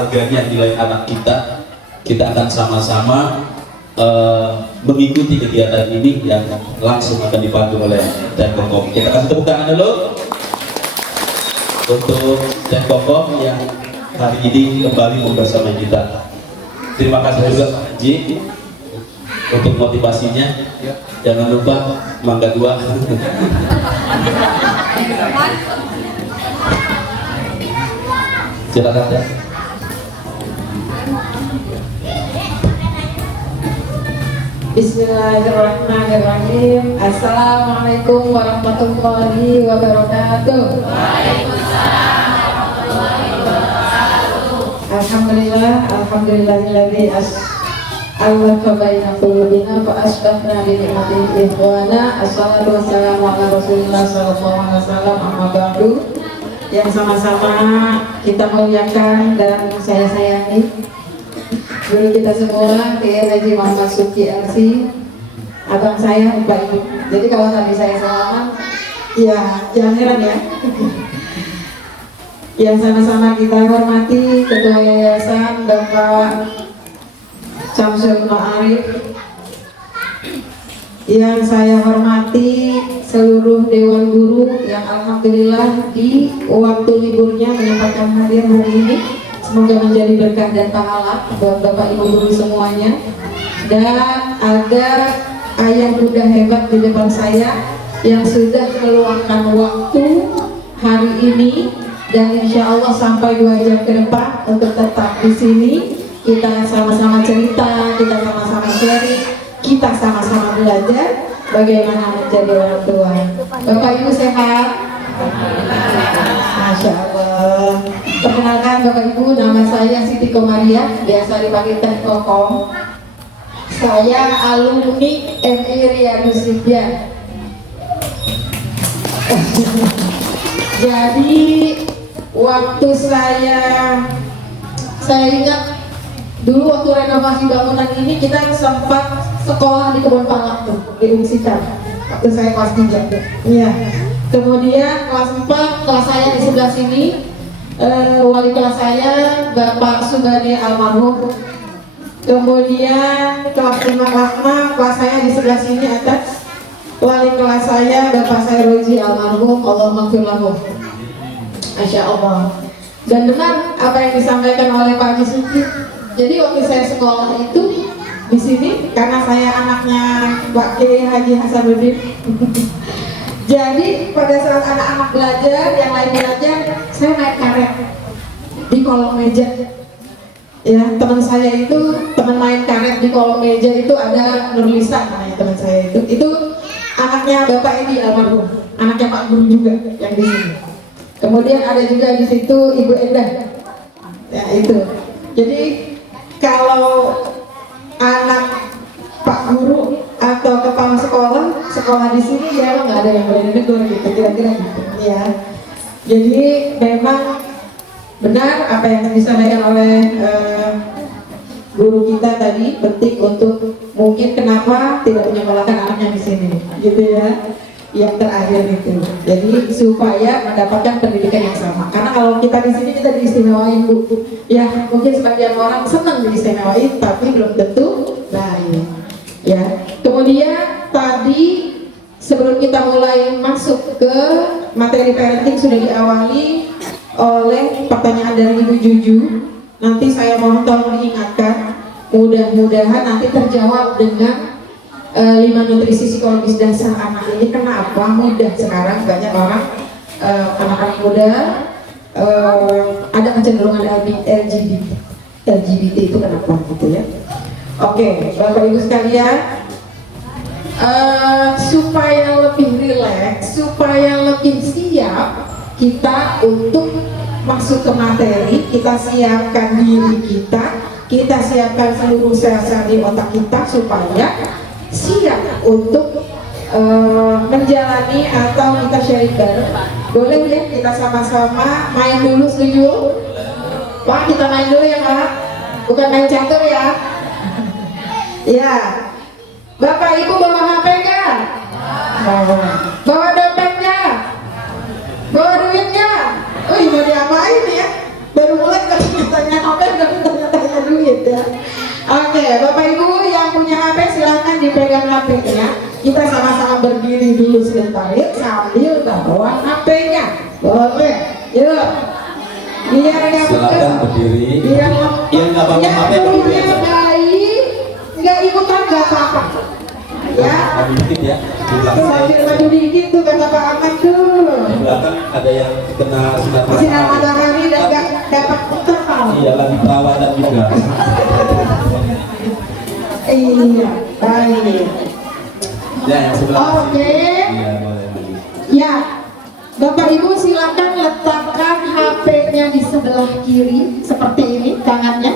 harganya nilai anak kita, kita akan sama-sama mengikuti kegiatan ini yang langsung akan dipandu oleh Temkokom. Kita kasih tepuk tangan dulu untuk Temkokom yang hari ini kembali bersama kita. Terima kasih juga Pak Haji untuk motivasinya. Jangan lupa Mangga 2. Silakan ya. Bismillahirrahmanirrahim. Assalamualaikum warahmatullahi wabarakatuh. Waalaikumsalam warahmatullahi wabarakatuh. Alhamdulillahilladzi allafa baina qulubina fa asbahna bi ni'matihi ikhwana. Assalatu wassalamu ala Rasulillah sallallahu alaihi wasallam, amma ba'du. Yang sama-sama kita muliakan dan saya sayangi guru kita semua, Kiai Haji Muhammad Suki LC, abang saya, Bapak Ibu. Jadi kalau tadi saya salaman, ya jangan heran ya. Yang sama-sama kita hormati Ketua Yayasan Bapak Syamsul Ma'arif, yang saya hormati seluruh Dewan Guru yang alhamdulillah di waktu liburnya menyempatkan hadir hari ini. Semoga menjadi berkah dan pahala buat Bapak Ibu Guru semuanya. Dan ada ayah bunda hebat di depan saya yang sudah meluangkan waktu hari ini dan insya Allah sampai 2 jam ke depan untuk tetap di sini. Kita sama-sama cerita, kita sama-sama sharing, kita sama-sama belajar bagaimana menjadi orang tua. Bapak Ibu sehat? Masya Allah. Perkenalkan Bapak Ibu, nama saya Siti Komaria, biasa dipanggil Temkokom. Saya alumni MI Riyadus Sibyan. Jadi waktu saya ingat dulu waktu renovasi bangunan ini kita sempat sekolah di Kebun Palak tuh, di Ungsitan. Waktu saya kelas 3 tuh. Iya. Kemudian kelas 4, kelas saya di sebelah sini. Wali kelas saya Bapak Sugani almarhum. Kemudian kelas 5, kelas 6, kelas saya di sebelah sini atas. Wali kelas saya Bapak Sayroji almarhum, Allah maghfir lahu. Masya Allah. Dan benar apa yang disampaikan oleh Pak Misuki. Jadi waktu saya sekolah itu di sini karena saya anaknya Pak Kiai Haji Hasanuddin. Jadi pada saat anak-anak belajar, yang lain belajar, saya main karet di kolong meja. Ya, teman saya itu, teman main karet di kolong meja itu ada Nurlisa namanya teman saya itu. Itu anaknya Bapak Edi almarhum, anaknya Pak Guru juga yang di sini. Kemudian ada juga di situ Ibu Endah. Ya itu. Jadi kalau anak Pak Guru atau kepala sekolah di sini ya nggak ada yang boleh negur gitu, kira-kira gitu ya. Jadi memang benar apa yang disampaikan oleh guru kita tadi, penting untuk mungkin kenapa tidak menyekolahkan anaknya di sini gitu ya, yang terakhir itu. Jadi supaya mendapatkan pendidikan yang sama. Karena kalau kita di sini kita diistimewain Bu, ya mungkin sebagian orang senang diistimewain, tapi belum tentu baik. Ya. Kemudian tadi sebelum kita mulai masuk ke materi parenting sudah diawali oleh pertanyaan dari Ibu Juju. Nanti saya mohon tolong diingatkan, mudah-mudahan nanti terjawab dengan 5 nutrisi psikologis dasar anak ini. Kenapa mudah sekarang banyak orang anak-anak muda ada kecenderungan LGBT itu kenapa gitu ya? Oke, Bapak Ibu sekalian, supaya lebih rileks, supaya lebih siap kita untuk masuk ke materi, kita siapkan diri kita siapkan seluruh sel-sel di otak kita supaya siap untuk menjalani atau kita sharing bareng. Boleh ya kita sama-sama main dulu, setuju? Pak, kita main dulu ya Pak, bukan main catur ya. Ya, Bapak Ibu bawa HP nggak? Bawa dompet nggak? Bawa duit nggak? Mau diapain ya? Baru mulai kita tanya HP Bapak Ibu yang punya HP silakan dipegang HP-nya. Kita sama-sama berdiri dulu sebentar ya, sambil bawa HP-nya. Boleh, yuk. Biar nggak Silakan berdiri. Biar Yang nggak bawa HP berdiri aja. baik, nggak ikutan nggak apa-apa. Ya. Maju dikit ya. Di belakang Sambil maju dikit tuh kata Pak Ahmad tuh. di belakang ada yang kena sinar Sinar matahari. matahari dan nggak dapat terpal. Iya, lagi perawatan juga. Iya, baik. Ya, yang sebelah. Oke. Iya, boleh maju. Ya, Bapak Ibu silakan letakkan HP-nya di sebelah kiri seperti ini, tangannya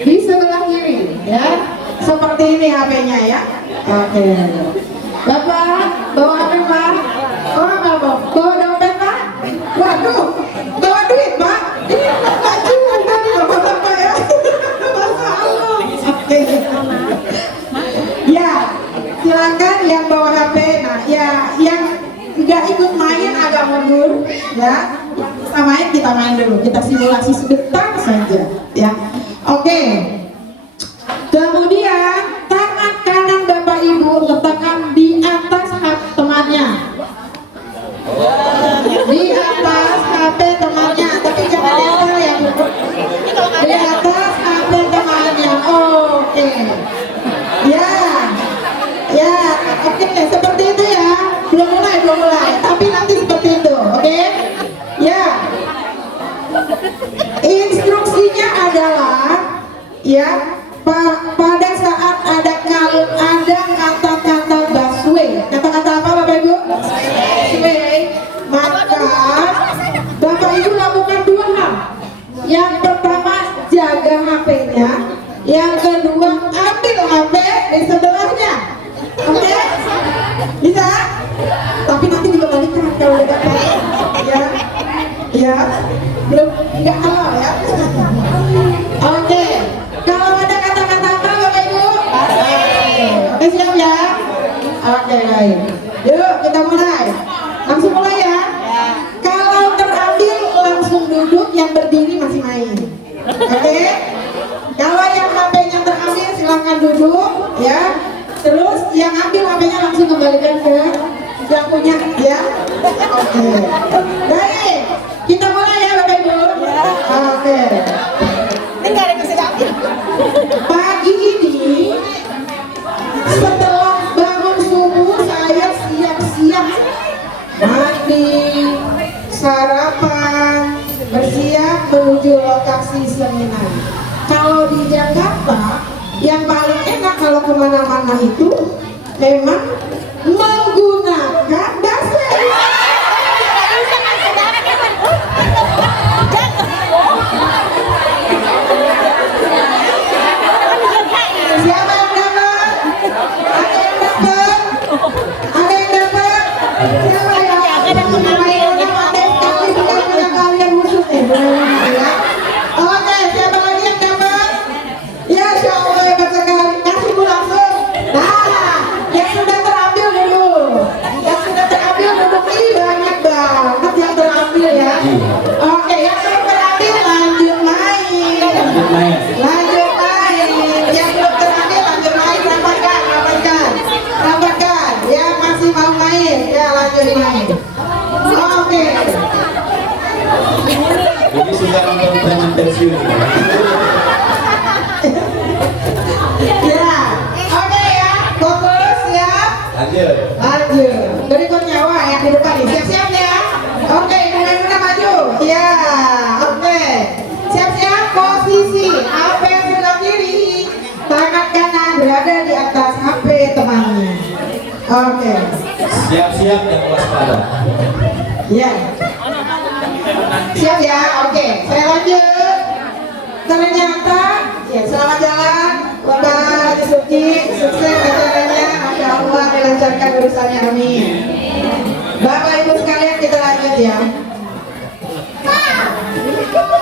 di sebelah kiri, ya. Seperti ini HP-nya ya. Oke. Bapak bawa HP Pak? Oh nggak bawa. Bawa dompet Pak? Waduh, bawa duit Pak? Ini nggak juga nih bapak bapak ya. Masalah. Oke. Ya, silakan yang bawa HP. Nah, ya yang nggak ikut main agak mundur, ya. Kita main, kita main dulu. Kita simulasi sebentar saja, ya. Oke. Kemudian tangan kanan Bapak Ibu letakkan di atas HP temannya. Di atas HP temannya, tapi jangan nempel ya Bu. Di atas HP temannya. Oke. Ya. Ya, oke, seperti itu ya. Belum mulai. Tapi nanti seperti itu, oke? Ya. Instruksinya adalah ya, pada saat ada kata-kata busway. Kata-kata apa Bapak Ibu? Busway. Maka Bapak Ibu lakukan dua hal. Yang pertama jaga HP-nya. Yang kedua ambil HP di sebelahnya. Oke? Bisa? Tapi nanti dikembalikan kalau udah dapat. Ya. Ya. Belum enggak halal ya. Oke. Kalau ada kata-kata apa Bapak Ibu? Oke, siap ya? Oke, baik. Yuk, kita mulai. Langsung mulai ya. Kalau terambil langsung duduk, yang berdiri masih main. Oke? Kalau yang HP-nya terambil silakan duduk, ya. Terus yang ambil HP-nya langsung kembalikan ke yang punya, ya. Oke. Baik, kita mulai ya Bapak Ibu. Oke. Pagi ini setelah bangun subuh saya siap-siap mandi, sarapan, bersiap menuju lokasi seminar. Kalau di Jakarta yang paling enak kalau kemana-mana itu memang menggunakan busway. Siapa yang dapat? Ada yang dapat? Ada yang dapat? Siapa yang mainannya pandai sekali bukan kalian musuh ya? Oke, siapa lagi yang dapat? Ya, Insya Allah hebat sekali. Kasih Bu langsung. Nah, yang sudah terambil dulu. Yang sudah terambil dulu. Ih, banyak banget yang terambil ya. Oke, yang belum terambil lanjut main. Lanjut main. Lanjut main. Yang belum terambil lanjut main. Rapatkan. Ya, masih mau main. Ya, lanjut main. Oke. Jadi sudah nonton preman pensiun. Ya, oke ya. Fokus ya. Lanjut. Lanjut. Berikutnya wah yang di depan nih. Siap-siap ya. Oke, mulai maju. Ya, oke. Siap-siap posisi HP sebelah kiri, tangan kanan berada di atas HP temannya. Oke. Siap-siap dan waspada. Ya. Siap ya. Oke, saya lanjut. Ternyata ya, selamat jalan Bapak Suki, sukses acaranya, Masya Allah dilancarkan urusannya, amin. Bapak Ibu sekalian kita lanjut ya.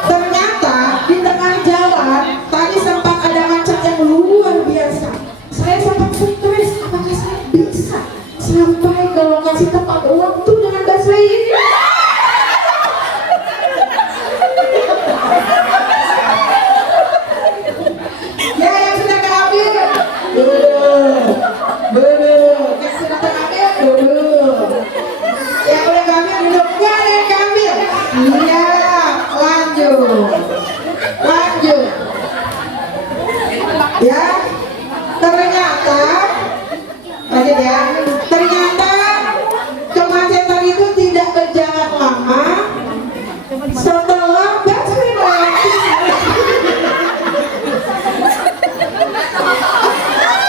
Ternyata di tengah jalan tadi sempat ada macet yang luar biasa. Saya sempat stres, apakah saya bisa sampai ke lokasi tepat waktu dengan busway ini? Ya, yang sudah keambil lanjut ya. Ternyata kemacetan itu tidak berjalan lama setelah busway melewati.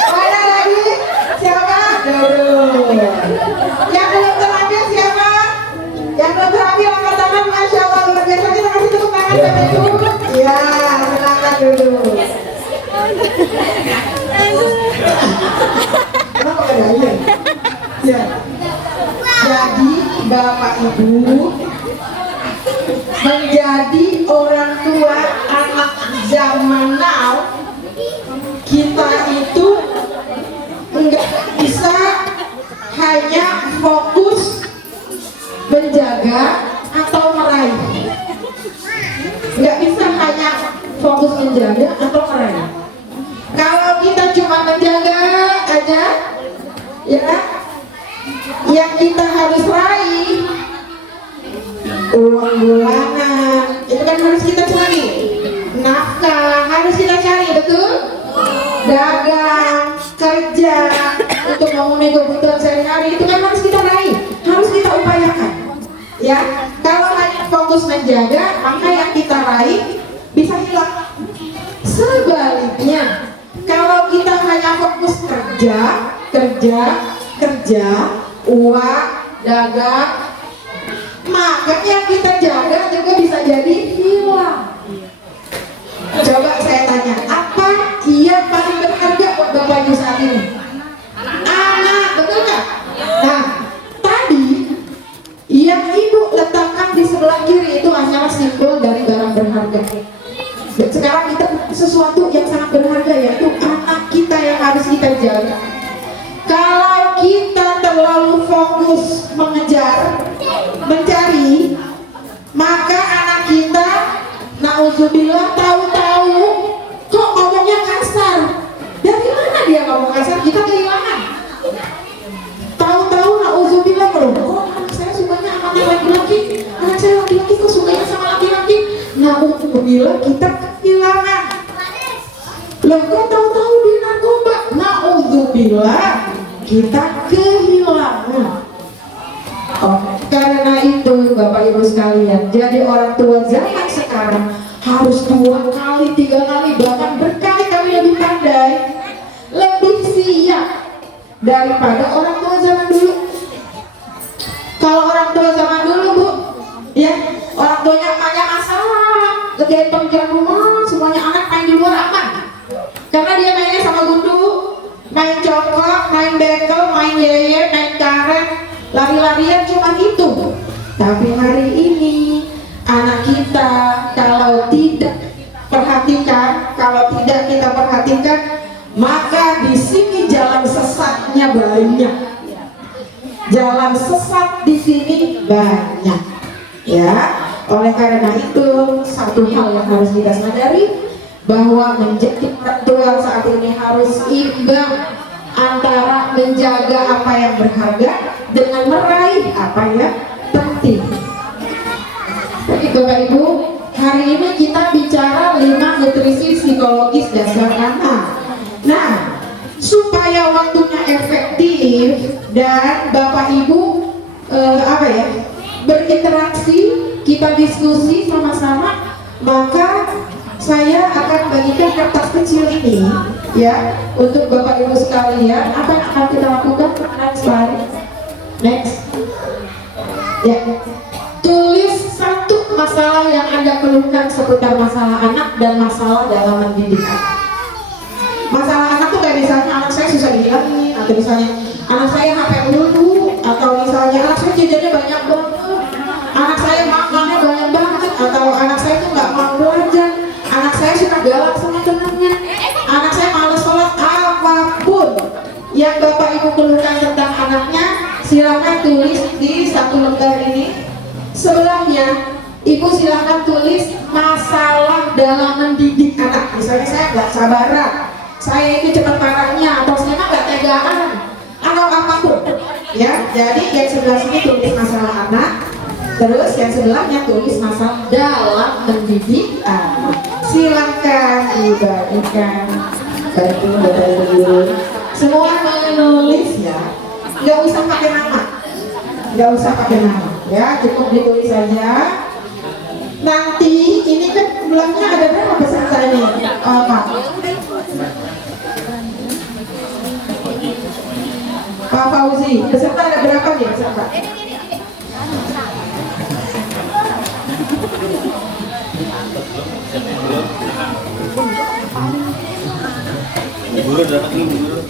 Mana lagi? Siapa? Dodo. Yang belum terakhir siapa? Yang belum terakhir angkat tangan, Masya Allah luar biasa. Kita kasih tepuk tangan Bapak Ibu. Ya, silakan Dodo. Kenapa ada aja? Ya. Jadi Bapak Ibu menjadi orang tua anak zaman now, kita itu enggak bisa hanya fokus menjaga atau meraih. Enggak bisa hanya fokus menjaga atau meraih. Kalau kita cuma menjaga aja, ya, yang kita harus raih uang bulanan, itu kan harus kita cari. Nafkah harus kita cari, betul? Dagang, kerja untuk memenuhi kebutuhan sehari-hari, itu kan harus kita raih, harus kita upayakan. Ya, kalau hanya fokus menjaga, maka yang kita raih bisa hilang. Sebaliknya, kalau kita hanya fokus kerja, uang, dagang, maka yang kita jaga juga bisa jadi hilang. Coba saya tanya, apa yang paling berharga buat Bapak Ibu saat ini? Anak, betul nggak? Nah, tadi yang Ibu letakkan di sebelah kiri itu hanyalah simbol dari barang berharga. Sekarang kita sesuatu yang sangat berharga, yaitu anak kita yang harus kita jaga. Kalau kita terlalu fokus mencari, maka anak kita, nauzubillah, tahu-tahu kok ngomongnya kasar. Dari mana dia ngomong kasar? Kita kehilangan. Tahu-tahu nauzubillah, loh, anak saya sukanya sama laki-laki, anak saya laki-laki kok sukanya sama laki-laki. Nauzubillah, kita kehilangan. Loh, kok tahu-tahu dia narkoba? Nauzubillah, kita kehilangan. Oh, karena itu Bapak Ibu sekalian, jadi orang tua zaman sekarang harus 2 kali, 3 kali, bahkan berkali-kali lebih pandai, lebih siap daripada orang tua zaman dulu. Kalau orang tua zaman dulu, Bu, ya, orang tuanya emaknya masalah, gendong jalan rumah, semuanya anak main di luar aman. Karena dia mainnya sama gundu, main cokok, main bekel, main yeye, main karet, lari-larian cuma itu. Tapi hari ini anak kita kalau tidak kita perhatikan, maka di sini jalan sesatnya banyak. Jalan sesat di sini banyak. Ya, oleh karena itu satu hal yang harus kita sadari, bahwa menjadi orang tua saat ini harus imbang antara menjaga apa yang berharga dengan meraih apa yang penting. Oke Bapak Ibu, hari ini kita bicara 5 nutrisi psikologis dasar anak. Nah, supaya waktunya efektif dan Bapak Ibu berinteraksi, kita diskusi sama-sama, maka saya akan bagikan kertas kecil ini, ya, untuk Bapak Ibu sekalian. Apa yang akan kita lakukan? Next, ya, tulis 1 masalah yang Anda keluhkan seputar masalah anak dan masalah dalam mendidik anak. Masalah anak tuh kayak misalnya anak saya susah dihilangin, atau misalnya anak saya HP dulu, atau misalnya anak saya jajannya banyak banget, anak saya makannya banyak banget, atau anak saya tuh nggak mau belajar, anak saya suka galak sama temannya, anak saya malas sholat. Apapun yang Bapak Ibu keluhkan tentang anaknya, silakan tulis di 1 lembar ini. Sebelahnya Ibu silakan tulis masalah dalam mendidik anak. Misalnya saya nggak sabaran, saya ini cepat marahnya, atau saya nggak tegaan, atau apapun, ya. Jadi yang sebelah sini tulis masalah anak, terus yang sebelahnya tulis masalah dalam mendidik anak. Silakan dibagikan. Bantu Bapak Ibu. semua menulis ya, nggak usah pakai nama, nggak usah pakai nama, ya cukup ditulis saja. Nanti ini kan belakangnya ada berapa peserta ini, Pak? Pak Fauzi, peserta ada berapa nih peserta? Guru dapat dulu guru.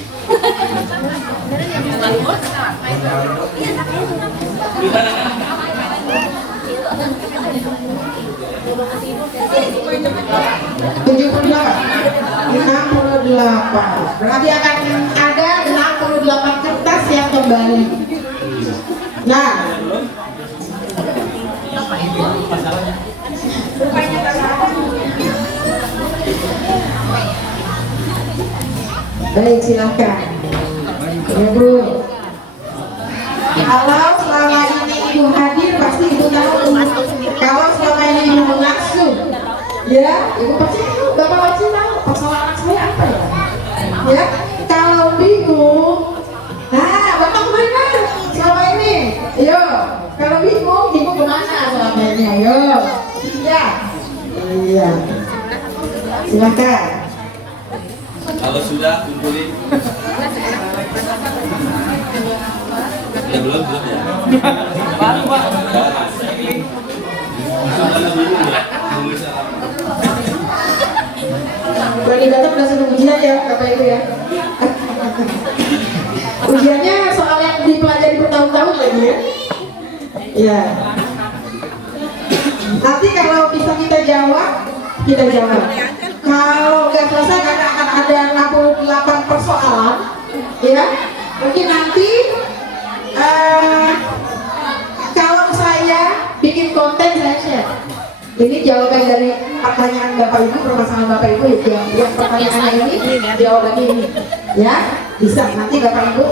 Tujuh puluh delapan. Berarti akan ada 68 kertas yang kembali. Nah, baik, silahkan. Ya Bu. Kalau selama ini Ibu hadir pasti Ibu tahu. Kalau selama ini Ibu mengasuh, ya Ibu pasti tahu. Bapak pasti tahu persoalan anak saya apa ya. Ya, kalau bingung, nah Bapak kemana selama ini? Ayo, kalau bingung Ibu kemana selama ini? Ayo, ya, iya. Silakan. Kalau sudah kumpulin. Ya belum ya. Baru Pak. Bagi datang udah seneng ujian ya, Bapak Ibu ya. Ujiannya soal yang dipelajari bertahun-tahun lagi ya. Ya. Nanti kalau bisa kita jawab, kita jawab. Kalau nggak selesai karena akan ada 68 persoalan, ya. Mungkin nanti kalau saya bikin konten saya share. Ini jawaban dari pertanyaan Bapak Ibu, permasalahan Bapak Ibu yang pertanyaannya ini, jawabannya ini, ya bisa nanti Bapak Ibu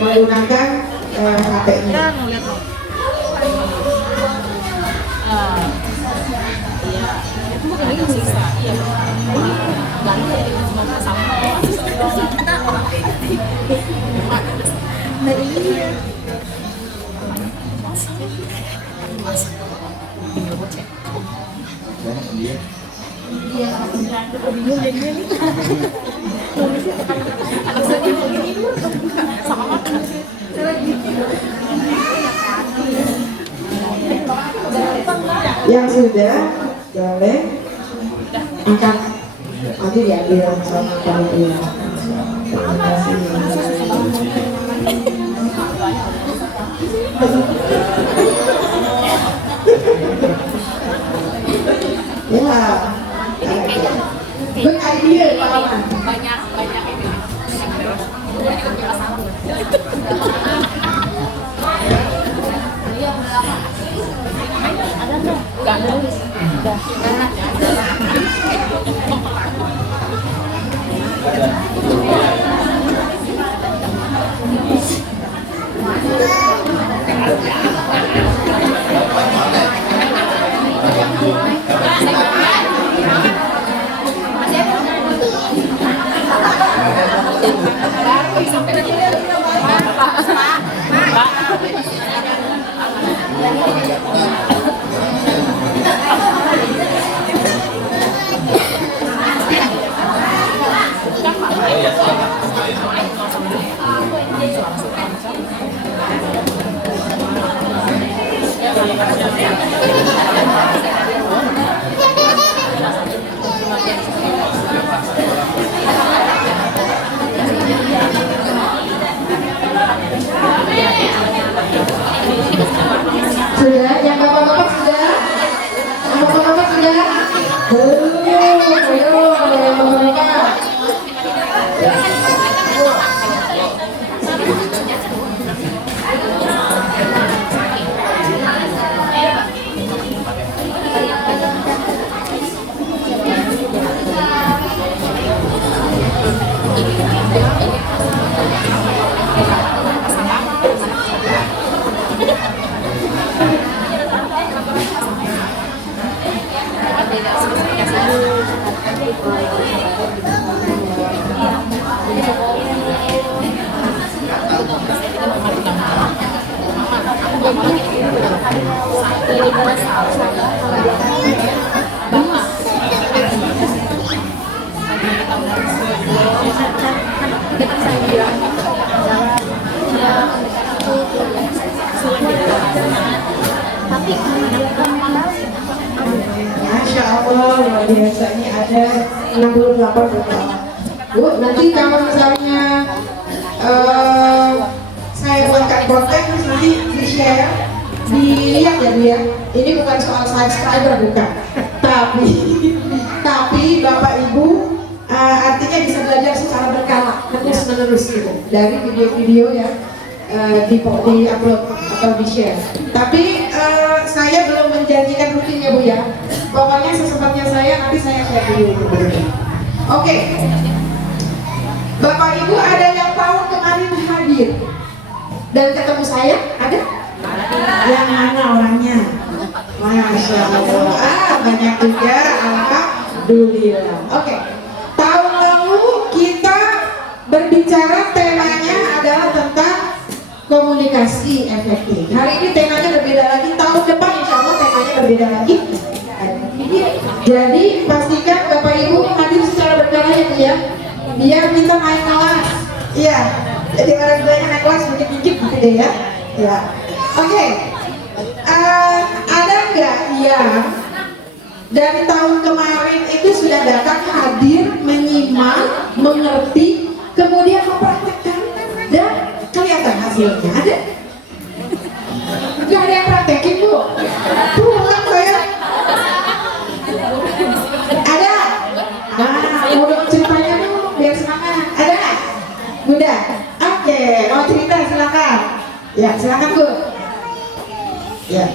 menggunakan HP-nya. Yang sudah boleh akan nanti diambil sama kalian. Terima kasih. Ya, good idea Pak Aman. Banyak ini. Sudah, yang bapak-bapak sudah? Yang bapak-bapak sudah? Belum, yang bapak-bapak. Masya Allah, luar biasa. Ini ada 68 buku. Bu, nanti kalau misalnya saya buatkan konten nanti di share, dilihat ya Bu ya. Ini bukan soal subscriber bukan, tapi Bapak Ibu artinya bisa belajar secara berkala terus menerus gitu dari video-video yang di upload atau di share. Tapi saya belum menjanjikan rutin ya Bu ya. Pokoknya sesempatnya saya nanti saya share video itu. Oke. Bapak Ibu ada yang tahun kemarin hadir dan ketemu saya? Ada? Yang mana orangnya? Masya Allah, banyak juga. Alhamdulillah. Oke. Tahun lalu kita berbicara temanya adalah tentang komunikasi efektif. Hari ini temanya berbeda lagi. Tahun depan insya Allah temanya berbeda lagi. Jadi pastikan Bapak Ibu hadir secara berkala ya Bu ya. Biar kita naik kelas. Iya. Jadi orang tuanya naik kelas dikit-dikit gitu deh ya. Ya. Oke. Ada nggak yang dari tahun kemarin itu sudah datang hadir, menyimak, mengerti, kemudian mempraktekkan dan kelihatan hasilnya? Ada? Nggak ada yang praktekin Bu? Pulang saya. Ada? Mau dong ceritanya dulu biar semangat. Ada? Bunda? Oke, mau cerita silakan. Ya, silakan Bu. Ya.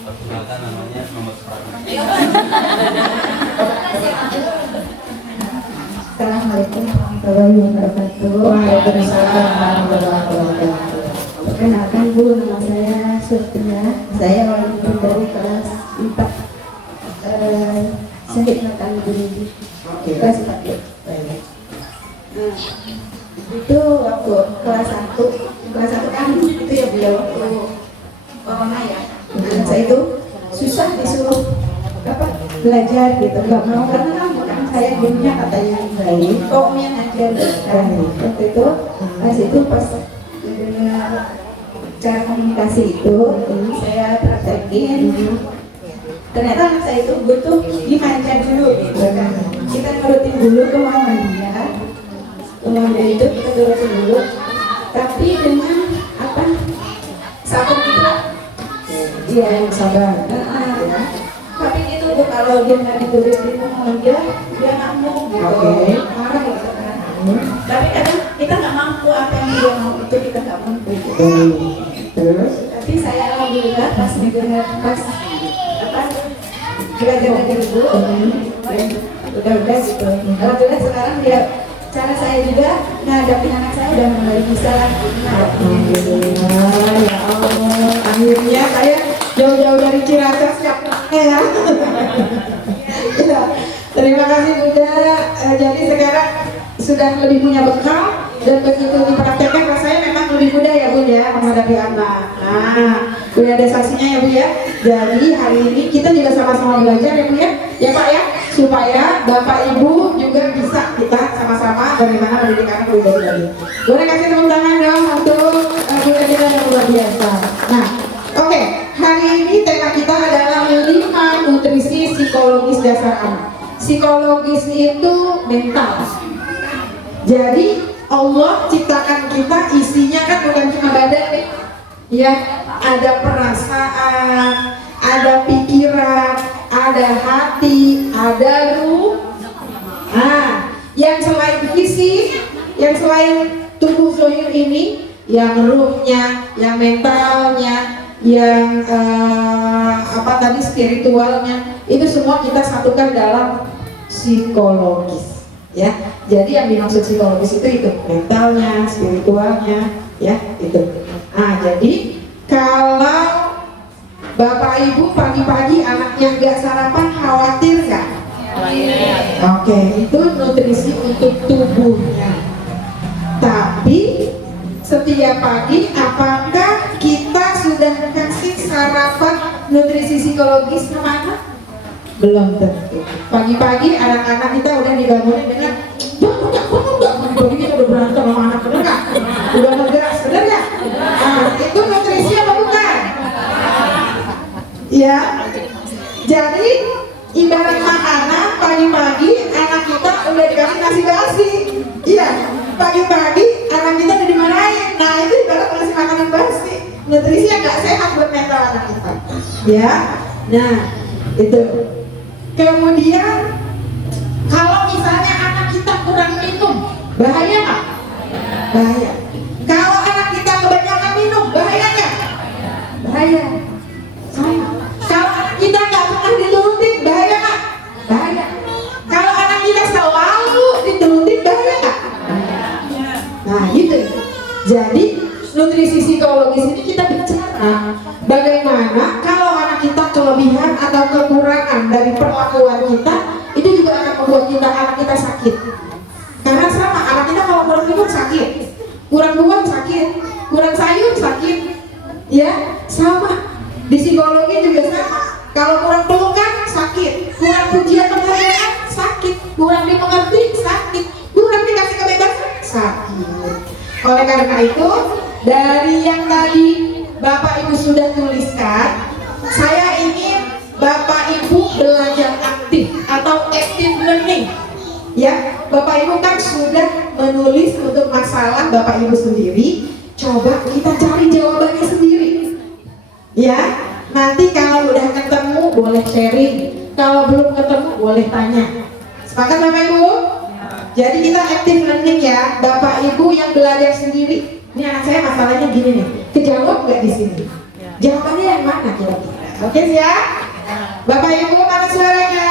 Perkenalkan namanya Muhammad Farhan. Assalamualaikum warahmatullahi wabarakatuh. Waalaikumsalam warahmatullahi wabarakatuh. Perkenalkan Bu, nama saya Surtia. Saya orang dari kelas 4. Saya hikmatan guru kelas 4 ya. Itu waktu kelas 1 kan itu ya beliau waktu corona ya. Dan saya itu susah disuruh belajar gitu, nggak mau karena kan saya diemnya katanya baik, koknya aja kan. Waktu itu pas dengar cara komunikasi itu saya praktekin. Ternyata anak saya itu butuh dimanja dulu gitu kan. Kita nurutin dulu kemauan dia itu kita turutin dulu, tapi dengan sabar gitu. Iya, yang sabar. Ya. Tapi itu kalau dia nggak diturutin kemauan dia ngamuk gitu, marah gitu kan. Tapi kadang kita nggak mampu apa yang dia mau itu kita nggak mampu gitu. Terus? Tapi saya alhamdulillah pas belajar dulu, udah gitu. Alhamdulillah sekarang dia cara saya juga ngadapin anak saya udah mulai bisa Alhamdulillah, ya Allah. Akhirnya saya jauh-jauh dari Ciracas ya. Ya. Terima kasih Bunda. Jadi sekarang sudah lebih punya bekal dan begitu dipraktekkan rasanya memang lebih mudah ya Bu ya menghadapi anak. Nah, sudah ada saksinya ya Bu ya. Jadi hari ini kita juga sama-sama belajar ya Bu ya. Ya Pak ya, supaya Bapak Ibu juga bisa kita sama-sama bagaimana mendidik anak lebih baik lagi. Boleh kasih tepuk tangan dong untuk Bunda kita yang luar biasa. Nah, oke, hari ini tema kita adalah 5 nutrisi psikologis dasar anak. Psikologis itu mental. Jadi Allah ciptakan kita isinya kan bukan cuma badan ya, ada perasaan, ada pikiran, ada hati, ada ruh. Nah, yang selain fisik, yang selain tubuh zahir ini, yang ruhnya, yang mentalnya, yang spiritualnya, itu semua kita satukan dalam psikologis. Ya, jadi yang dimaksud psikologis itu mentalnya, spiritualnya, ya itu. Nah, jadi kalau Bapak Ibu pagi-pagi anaknya nggak sarapan, khawatir nggak? Oke, itu nutrisi untuk tubuhnya. setiap pagi apakah kita sudah kasih sarapan nutrisi psikologis sama anak? Belum tentu. Pagi-pagi anak-anak kita udah dibangunin dengan bangun pagi kita udah berantem sama anak, bener nggak? Udah ngegas, bener nggak? Nah, itu nutrisi apa bukan? Ya, jadi ibarat makanan pagi-pagi anak kita udah dikasih nasi basi. Iya, pagi-pagi anak kita udah dimarahin. Nah itu ibarat ngasih makanan basi. Nutrisi yang nggak sehat buat mental anak kita. Ya, nah itu. Kemudian kalau misalnya anak kita kurang minum, bahaya nggak? Bahaya. Kalau anak kita kebanyakan minum, bahaya nggak? Bahaya. Sama. Kalau anak kita nggak pernah diturutin, bahaya nggak? Bahaya. Kalau anak kita selalu diturutin, bahaya nggak? Nah gitu. Jadi nutrisi psikologis ini kita bicara bagaimana kalau anak kita kelebihan atau kekurangan dari perlakuan kita, itu juga akan membuat anak kita sakit. Karena sama, anak kita kalau kurang minum sakit, kurang buah sakit, kurang sayur sakit, ya sama. Di psikologi juga sama. Kalau kurang pelukan sakit, kurang pujian penghargaan sakit, kurang dimengerti sakit, kurang dikasih kebebasan sakit. Oleh karena itu, dari yang tadi Bapak Ibu sudah tuliskan, saya ingin Bapak Ibu belajar aktif atau active learning. Ya, Bapak Ibu kan sudah menulis untuk masalah Bapak Ibu sendiri. Coba kita cari jawabannya sendiri. Ya, nanti kalau udah ketemu boleh sharing, kalau belum ketemu boleh tanya. Sepakat Bapak Ibu? Jadi kita active learning ya, Bapak Ibu yang belajar sendiri. Ini anak saya masalahnya gini nih, kejawab nggak di sini? Jawabannya yang mana kira-kira? Oke ya? Bapak Ibu mana suaranya?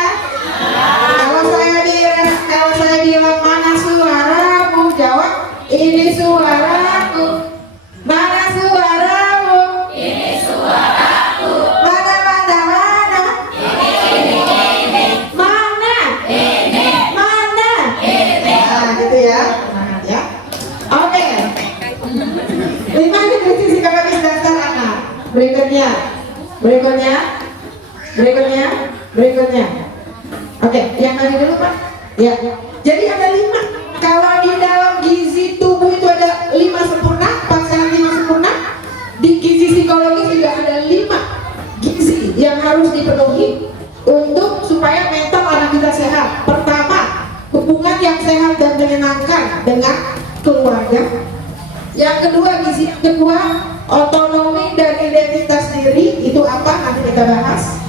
Kalau saya bilang mana suaramu, jawab ini suaraku. Mana suaramu? Ini suaraku. Mana? Ini. Mana? Ini. Mana? Ini. Nah gitu ya, semangat ya. Oke. 5 nutrisi psikologis dasar anak. Berikutnya. Oke, yang tadi dulu Pak. Ya. Jadi ada 5. Kalau di dalam gizi tubuh itu ada 5 sempurna, pasangan 5 sempurna. Di gizi psikologis juga ada 5 gizi yang harus dipenuhi untuk supaya mental anak kita sehat. Pertama, hubungan yang sehat dan menyenangkan dengan keluarga. Yang kedua, gizi yang kedua, otonomi dan identitas diri. Itu apa? Nanti kita bahas.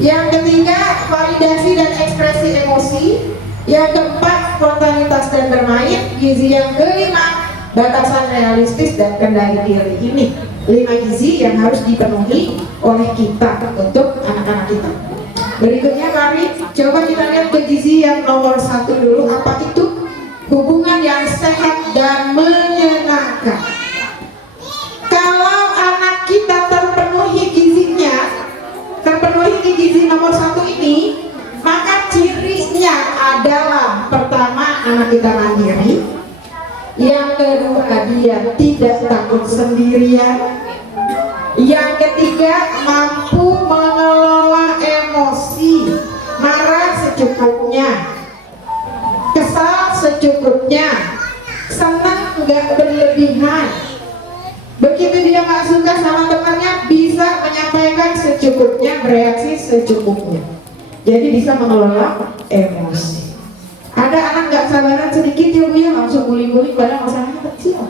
Yang ketiga, validasi dan ekspresi emosi. Yang keempat, spontanitas dan bermain. Gizi yang kelima, batasan realistis dan kendali diri. Ini 5 gizi yang harus dipenuhi oleh kita untuk anak-anak kita. Berikutnya mari coba kita lihat ke gizi yang nomor 1 dulu. Apa itu? Hubungan yang sehat dan menyenangkan. Kalau anak kita terpenuhi gizinya, terpenuhi di gizi nomor 1 ini, maka cirinya adalah pertama, anak kita mandiri. Yang kedua, dia tidak takut sendirian. Yang ketiga, mampu mengelola emosi, marah secukupnya, kesal secukupnya, senang nggak berlebihan. Begitu dia nggak suka sama temannya, bisa menyampaikan secukupnya, bereaksi secukupnya. Jadi bisa mengelola emosi. Ada anak nggak sabaran sedikit ya Bu ya, langsung guling-guling padahal masalahnya kecil.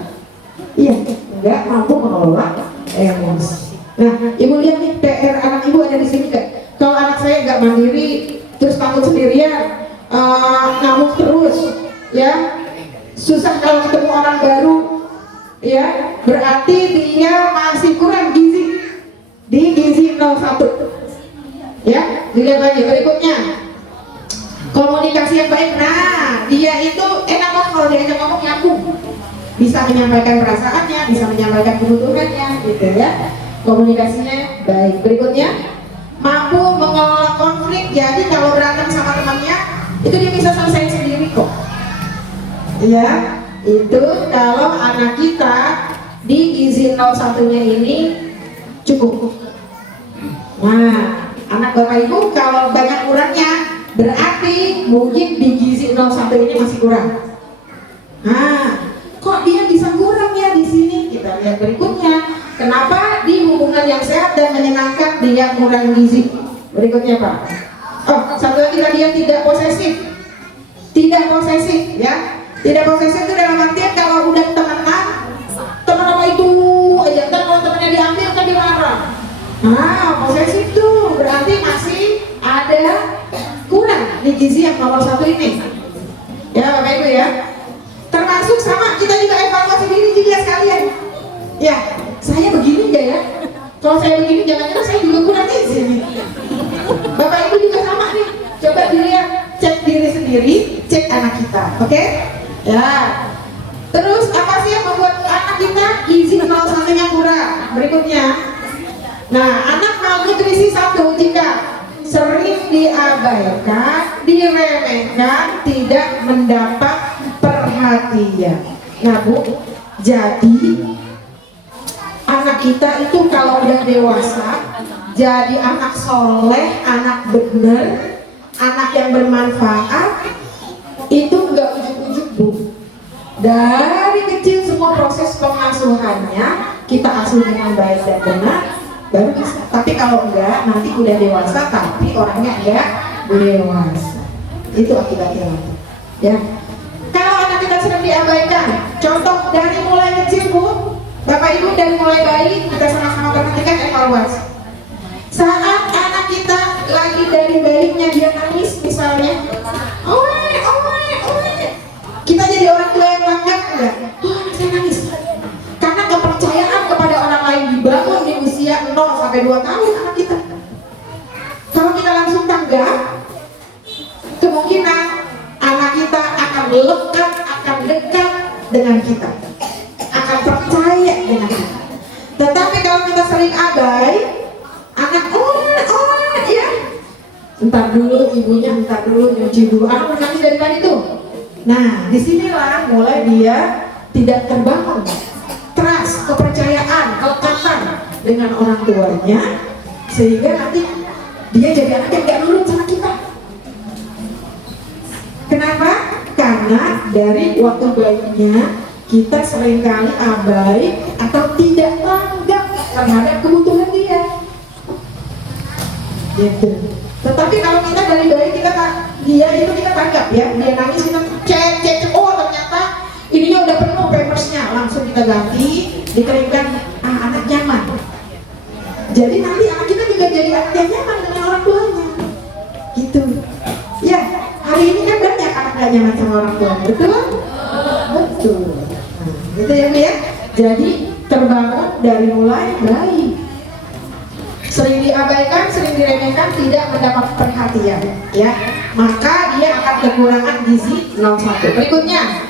Iya, nggak mampu mengelola emosi. Nah, Ibu lihat nih PR anak Ibu ada di sini nggak? Kalau anak saya nggak mandiri, terus takut sendirian, ngamuk terus, ya, susah kalau ketemu orang baru, ya, berarti dia masih kurang gizi di gizi 01. Ya, dilihat lagi berikutnya, komunikasi yang baik. Nah, dia itu enak lah kalau diajak ngomong nyambung, bisa menyampaikan perasaannya, bisa menyampaikan kebutuhannya, gitu ya. Komunikasinya baik. Berikutnya, mampu mengelola konflik. Jadi kalau berantem sama temannya, itu dia bisa selesai sendiri kok. Ya, itu kalau anak kita 01-nya ini cukup. Nah, anak Bapak Ibu kalau banyak kurangnya berarti mungkin di gizi 01 ini masih kurang. Nah, kok dia bisa kurang ya di sini? Kita lihat berikutnya. Kenapa di hubungan yang sehat dan menyenangkan dia kurang gizi? Berikutnya Pak. Oh, satu lagi tadi yang tidak posesif. Tidak posesif ya. Tidak posesif itu dalam artian kalau udah temenan, teman apa itu aja, kan kalau temannya diambil kan dimarah. Nah, posesif tuh berarti masih ada kurang di gizi yang nomor 1 ini. Ya Bapak Ibu ya. Termasuk sama kita juga evaluasi diri juga sekalian. Ya, saya begini enggak ya? Kalau saya begini jangan-jangan saya juga kurang gizi nih. Bapak Ibu juga sama nih. Coba dilihat, cek diri sendiri, cek anak kita, oke? Ya. Terus apa sih yang membuat anak kita gizi 01-nya kurang? Berikutnya. Nah, anak malnutrisi 1 jika sering diabaikan, diremehkan, tidak mendapat perhatian. Nah Bu, jadi anak kita itu kalau udah dewasa jadi anak soleh, anak benar, anak yang bermanfaat, itu enggak ujuk-ujuk Bu. Dari kecil semua proses pengasuhannya kita asuh dengan baik dan benar baru bisa. Tapi kalau enggak, nanti udah dewasa tapi orangnya enggak dewasa, itu akibatnya ya. Kalau anak kita sering diabaikan, contoh dari mulai kecil Bu, Bapak Ibu, dari mulai bayi kita sama-sama perhatikan evaluasi. Saat anak kita lagi dari bayinya dia nangis misalnya, kita jadi orang tua yang bangga enggak? Oh, anak saya nangis. Karena kepercayaan kepada orang lain dibangun di usia 0 sampai 2 tahun anak kita. Kalau kita langsung tanggap, kemungkinan anak kita akan lekat, akan dekat dengan kita, akan percaya dengan kita. Tetapi kalau kita sering abai, anak ya, entar dulu ibunya, entar dulu nyuci dulu, anak menangis dari tadi tuh. Nah, disinilah mulai dia tidak terbangun trust, kepercayaan, kelekatan dengan orang tuanya, sehingga nanti dia jadi anak yang gak nurut sama kita. Kenapa? Karena dari waktu bayinya kita seringkali abai atau tidak tanggap terhadap kebutuhan dia. Gitu. Tetapi kalau kita dari bayi kita tanggap ya, dia nangis kita cek, oh ternyata ininya udah penuh pampersnya, langsung kita ganti, dikeringkan, anak nyaman. Jadi nanti anak kita juga jadi anak yang nyaman dengan orang tuanya. Gitu. Ya, hari ini kan banyak anak gak nyaman sama orang tua, betul? Betul. Nah, gitu ya Bu ya. Jadi terbangun dari mulai bayi. Sering diabaikan, sering diremehkan, tidak mendapat perhatian, ya. Maka dia akan kekurangan gizi 01. Berikutnya,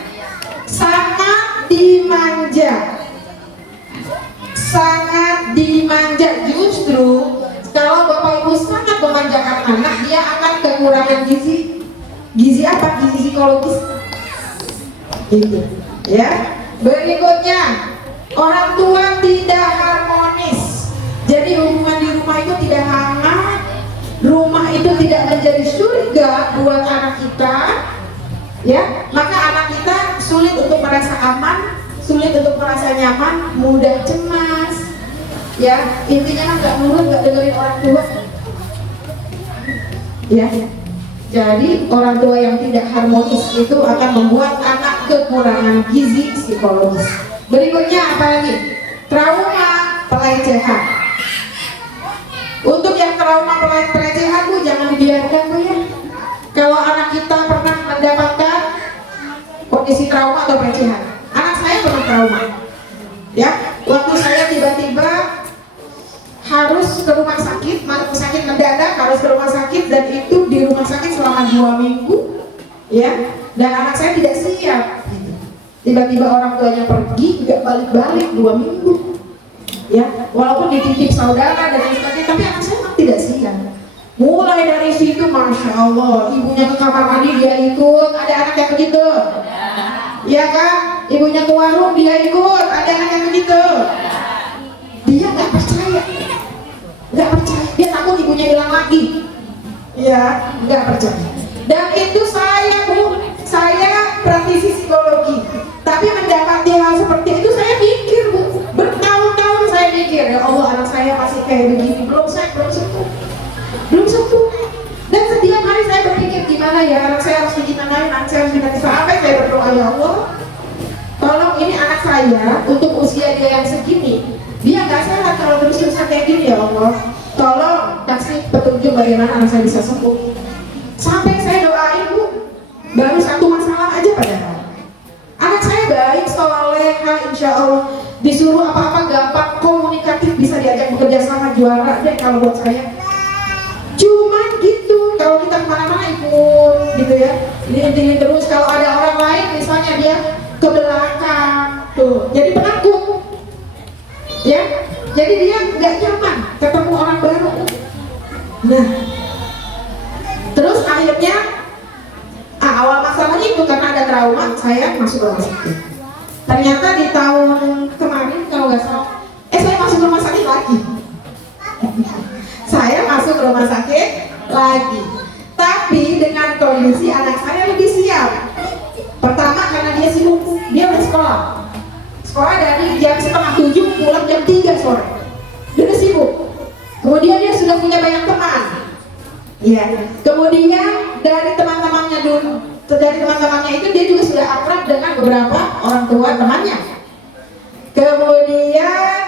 sangat dimanja. Sangat dimanja, justru kalau Bapak Ibu sangat memanjakan anak, dia akan kekurangan gizi. Gizi apa? Gizi psikologis. Gitu, ya. Berikutnya, orang tua tidak harmonis. Jadi hubungan di rumah itu tidak hangat, rumah itu tidak menjadi surga buat anak kita, ya. Maka anak kita sulit untuk merasa aman, sulit untuk merasa nyaman, mudah cemas, ya. Intinya nggak nurut, nggak dengerin orang tua, ya. Jadi orang tua yang tidak harmonis itu akan membuat anak kekurangan gizi psikologis. Berikutnya apa lagi? Trauma pelecehan. Untuk yang trauma pelecehan Bu, jangan dibiarkan Bu ya. Kalau anak kita pernah mendapatkan kondisi trauma atau pelecehan, anak saya pernah trauma, ya. Waktu saya tiba-tiba harus ke rumah sakit mendadak, harus ke rumah sakit, dan itu di rumah sakit selama 2 minggu, ya. Dan anak saya tidak siap. Tiba-tiba orang tuanya pergi, nggak balik-balik 2 minggu. Ya, walaupun dititip saudara dan sebagainya, tapi anak saya memang tidak siap. Mulai dari situ, masya Allah, ibunya ke kamar mandi dia ikut. Ada anak yang begitu, ya kan? Ibunya ke warung dia ikut. Ada anak yang begitu. dia nggak percaya, dia takut ibunya hilang lagi, ya nggak percaya. Dan itu saya Bu, saya praktisi psikologi, tapi mendapati hal seperti itu saya mikir Bu, bertahun-tahun saya mikir, ya Allah anak saya masih kayak begini, belum sembuh. Dan setiap hari saya berpikir gimana ya anak saya harus digimanain, anak saya harus gimana, sampai saya berdoa, ya Allah tolong ini anak saya untuk usia dia yang segini, dia nggak sehat kalau terus-terusan kayak gini, ya Allah tolong kasih petunjuk bagaimana anak saya bisa sembuh. Sampai saya doain Bu, baru satu masalah aja padahal anak saya baik, soleha, insya Allah, disuruh apa-apa gampang, komunikatif, bisa diajak bekerja sama, juara deh kalau buat saya. Cuman gitu, kalau kita kemana-mana ikut gitu ya, diintilin terus. Kalau ada orang lain misalnya dia ke belakang tuh, jadi penakut ya, jadi dia nggak nyaman ketemu orang baru. Nah terus akhirnya awal masalahnya itu karena ada trauma, saya masuk rumah sakit. Ternyata di tahun kemarin kalau nggak salah, saya masuk rumah sakit lagi. Saya masuk rumah sakit lagi, tapi dengan kondisi anak saya lebih siap. Pertama karena dia sibuk, dia udah sekolah dari jam 6:30 pulang jam 3 sore, dia udah sibuk. Kemudian dia sudah punya banyak teman, ya. Kemudian dari teman-temannya itu dia juga sudah akrab dengan beberapa orang tua temannya. Kemudian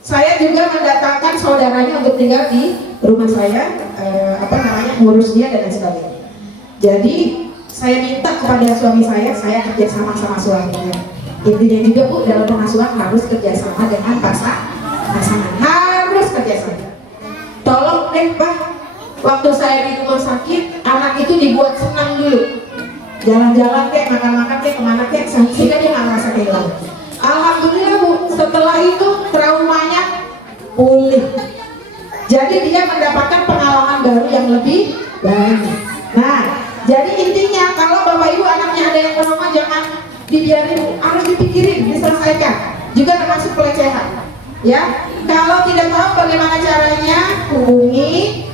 saya juga mendatangkan saudaranya untuk tinggal di rumah saya, ngurus dia dan lain sebagainya. Jadi saya minta kepada suami saya kerja sama suaminya. Intinya juga Bu, dalam pengasuhan harus kerjasama dengan pasangan, harus kerjasama. Tolong deh Pak, waktu saya di rumah sakit, anak itu dibuat senang dulu, jalan-jalan kayak makan-makan kayak kemana kayak, sehingga dia nggak merasa kehilangan. Alhamdulillah Bu, setelah itu traumanya pulih. Jadi dia mendapatkan pengalaman baru yang lebih banyak. Nah, jadi intinya kalau Bapak Ibu anaknya ada yang trauma, jangan dibiarin, harus dipikirin, diselesaikan. Juga termasuk pelecehan. Ya, kalau tidak tahu bagaimana caranya, hubungi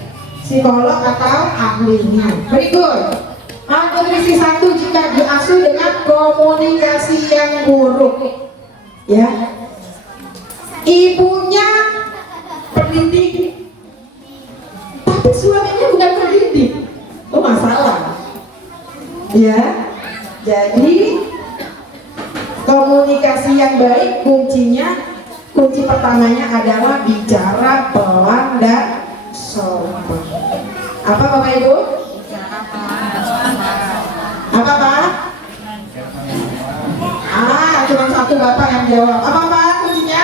psikolog atau ahlinya. Berikut, anak nutrisi 1 jika diasuh dengan komunikasi yang buruk, ya, ibunya pendidik, tapi suaminya bukan pendidik, itu masalah, ya. Jadi komunikasi yang baik kunci pertamanya adalah bicara pelan dan sopan. Apa Bapak Ibu? Apa Pak? Cuma satu Bapak yang jawab. Apa Pak kuncinya?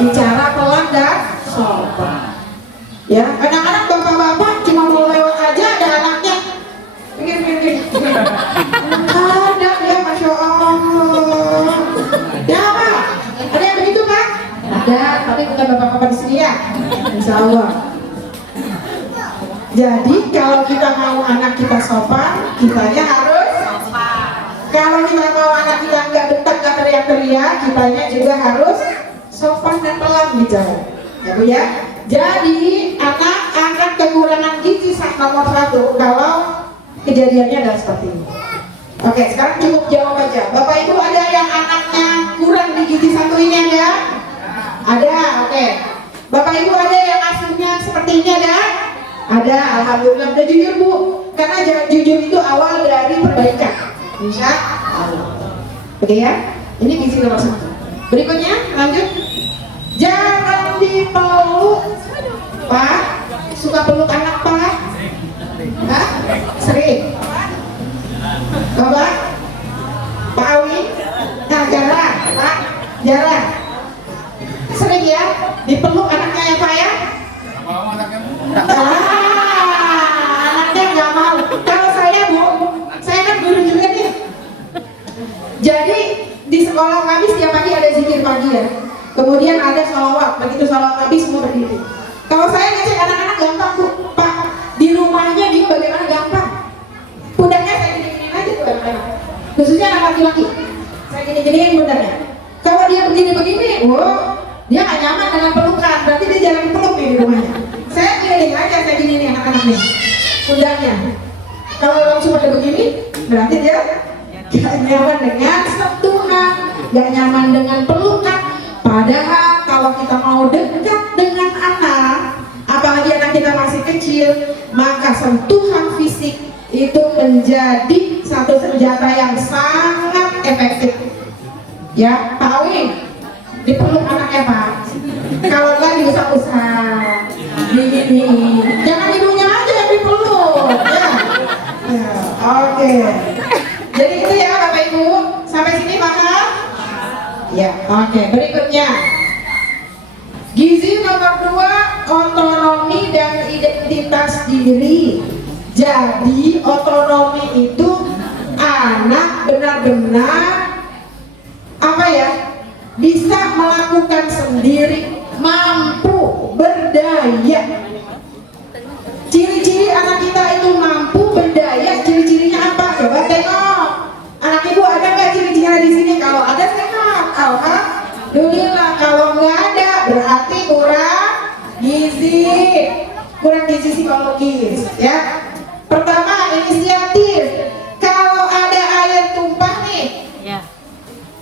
Bicara pelan dan sopan. Ya, kadang-kadang bapak-bapak cuma mau lewat aja ada anaknya. Begini. Ada ya, Masya Allah. Ya Pak, ada yang begitu Pak? Ada, tapi bukan bapak-bapak di sini ya. Insya Allah. Jadi kalau kita mau anak kita sopan, kitanya harus sopan. Kalau kita mau anak kita nggak bentak, nggak teriak-teriak, kitanya juga harus sopan dan pelan bicara. Ya Bu ya. Jadi anak-anak kekurangan gizi nomor 1 kalau kejadiannya adalah seperti ini. Oke, sekarang cukup jawab aja. Bapak Ibu ada yang anaknya kurang di gizi 1 ini ada? Ada, oke. Bapak Ibu ada yang asuhnya seperti ini ada? Ada, alhamdulillah. Udah jujur Bu, karena jujur itu awal dari perbaikan. Insya Allah. Oke ya, ini gizi nomor 1. Berikutnya, lanjut. Jangan dipeluk. Pak, suka peluk anak Pak? Hah? Sering? Bapak? Pak Awi? Nah, jarang, Pak? Jarang? Sering ya? Dipeluk anaknya ya Pak ya? Anaknya nggak mau. Kalau saya Bu, saya kan guru juga nih. Jadi di sekolah kami setiap pagi ada zikir pagi ya. Kemudian ada sholawat, begitu sholawat habis semua berdiri. Kalau saya ngecek anak-anak gampang Bu, Pak, di rumahnya dia bagaimana gampang. Pundaknya saya gini-giniin aja tuh anak-anak. Khususnya anak laki-laki, saya gini-giniin pundaknya. Kalau dia begini-begini, dia nggak nyaman dengan pelukan, berarti dia jarang peluk nih di rumahnya. Saya keliling aja kayak gini nih anak-anak nih, pundaknya. Kalau langsung pada begini, berarti dia gak nyaman dengan sentuhan, gak nyaman dengan pelukan. Padahal kalau kita mau dekat dengan anak, apalagi anak kita masih kecil, maka sentuhan fisik itu menjadi satu senjata yang sangat efektif. Ya, Pak Awi, dipeluk anaknya Pak. Kalau enggak diusap-usap, digini, jangan ibunya aja yang dipeluk. Ya, oke. Jadi itu ya Bapak Ibu, sampai sini maka. Ya, oke. Berikutnya, gizi nomor 2, otonomi dan identitas diri. Jadi otonomi itu anak benar-benar apa ya, bisa melakukan sendiri, mampu berdaya. Ciri-ciri anak kita itu mampu berdaya, ciri-cirinya apa? Coba tengok. Anak ibu ada nggak ciri-cirinya di sini? Kalau ada sehat, alhamdulillah. Kalau nggak ada, berarti kurang gizi psikologis. Ya. Pertama, inisiatif. Kalau ada air tumpah nih,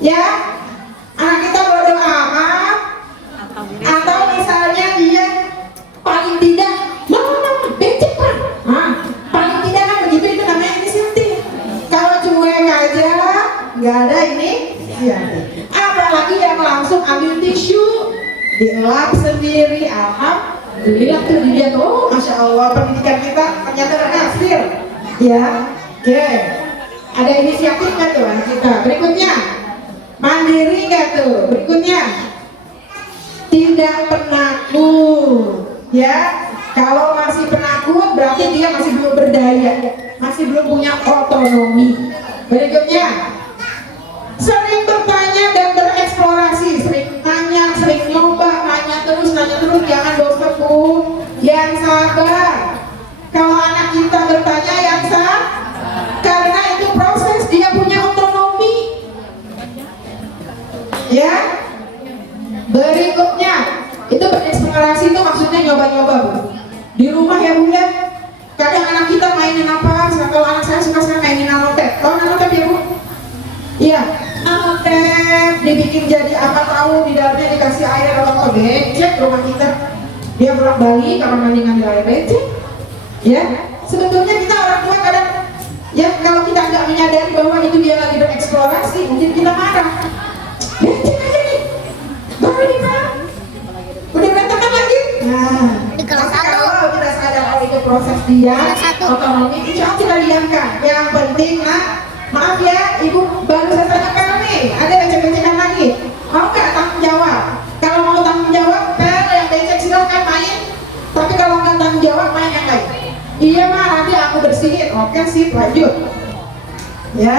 ya, anak kita bodo amat, atau misalnya dia paling tidak, mama, becek Pak. Paling tidak kan begitu, itu namanya inisiatif. Kalau cuek aja, nggak ada inisiatif. Apalagi yang langsung ambil tisu, dielap sendiri, alhamdulillah tuh dia tuh, masya Allah, pendidikan kita ternyata berhasil. Ya, oke. Ada inisiatif nggak tuh anak kita? Berikutnya, mandiri nggak tuh? Berikutnya, tidak penakut. Ya, kalau masih penakut berarti dia masih belum berdaya, masih belum punya otonomi. Berikutnya, sering bertanya dan bereksplorasi, sering nanya, sering nyoba, nanya terus, jangan bosan Bu, yang sabar. Kalau anak kita bertanya yang sabar, karena itu proses dia punya otonomi. Ya. Berikutnya, itu bereksplorasi itu maksudnya nyoba-nyoba Bu. Di rumah ya Bu ya. Kadang anak kita mainin apa? Kalau anak saya suka mainin nanotep. Tahu nanotep ya Bu? Iya. Nanotep dibikin jadi apa tahu, di dalamnya dikasih air atau becek rumah kita. Dia bolak-balik kamar mandi ngambil air becek. Ya. Sebetulnya kita orang tua kadang ya kalau kita nggak menyadari bahwa itu dia lagi bereksplorasi, mungkin kita marah. Becek aja nih. Baru nih Pak. Udah berantakan lagi. Nah, kalau kita sadar oh itu proses dia otonomi, insya Allah kita diamkan. Yang penting maaf ya Ibu, baru selesai pel nih, ada becek-becekan lagi. Mau nggak tanggung jawab? Kalau mau tanggung jawab, pel yang becek silakan main. Tapi kalau nggak tanggung jawab, main yang lain. Iya mah, nanti aku bersihin. Oke sip, lanjut. Ya,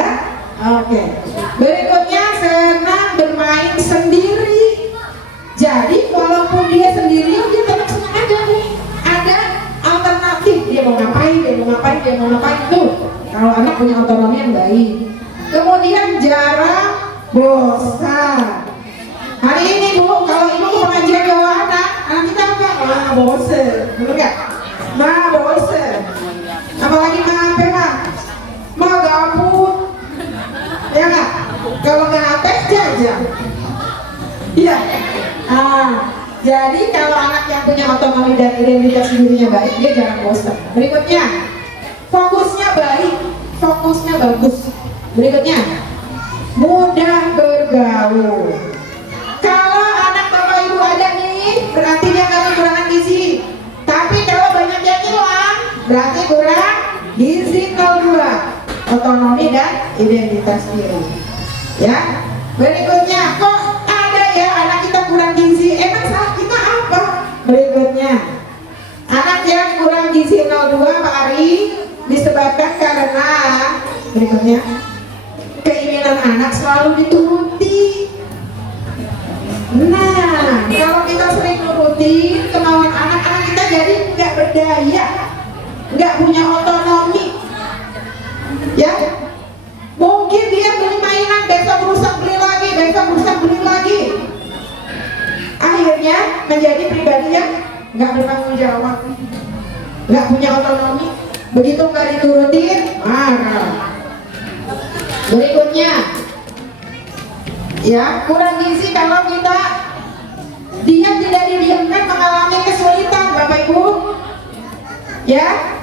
oke. Berikutnya, senang bermain sendiri. Jadi walaupun dia sendirian, dia tetap senang aja nih. Ada alternatif, dia mau ngapain tuh. Kalau anak punya otonomi yang baik. Kemudian jarang bosan. Hari ini Bu, kalau Ibu ke pengajian bawa anak kita apa? Bosen, bener gak? Bosen. Apalagi apa mah gabut. Ya nggak? Kalau nggak apes jajan. Iya. Jadi kalau anak yang punya otonomi dan identitas dirinya baik, dia jangan bosan. Berikutnya, fokusnya baik, fokusnya bagus. Berikutnya, mudah bergaul. Kalau anak Bapak Ibu ada nih, berarti dia nggak kekurangan gizi. Tapi kalau banyak yang hilang, berarti kurang gizi 02. Otonomi dan identitas diri. Ya. Berikutnya, kok ada ya anak kita kurang gizi? Emang salah kita apa? Berikutnya, anak yang kurang gizi 02 Pak Ari disebabkan karena berikutnya keinginan anak selalu dituruti. Nah, kalau kita sering nurutin kemauan anak-anak kita jadi nggak berdaya, nggak punya otonomi. Ya, mungkin dia beli mainan, besok rusak beli lagi, besok rusak beli lagi. dia nggak bertanggung jawab, nggak punya otonomi, begitu nggak diturutin marah. Berikutnya, ya kurang gizi kalau kita dia tidak didiamkan mengalami kesulitan, Bapak Ibu. Ya,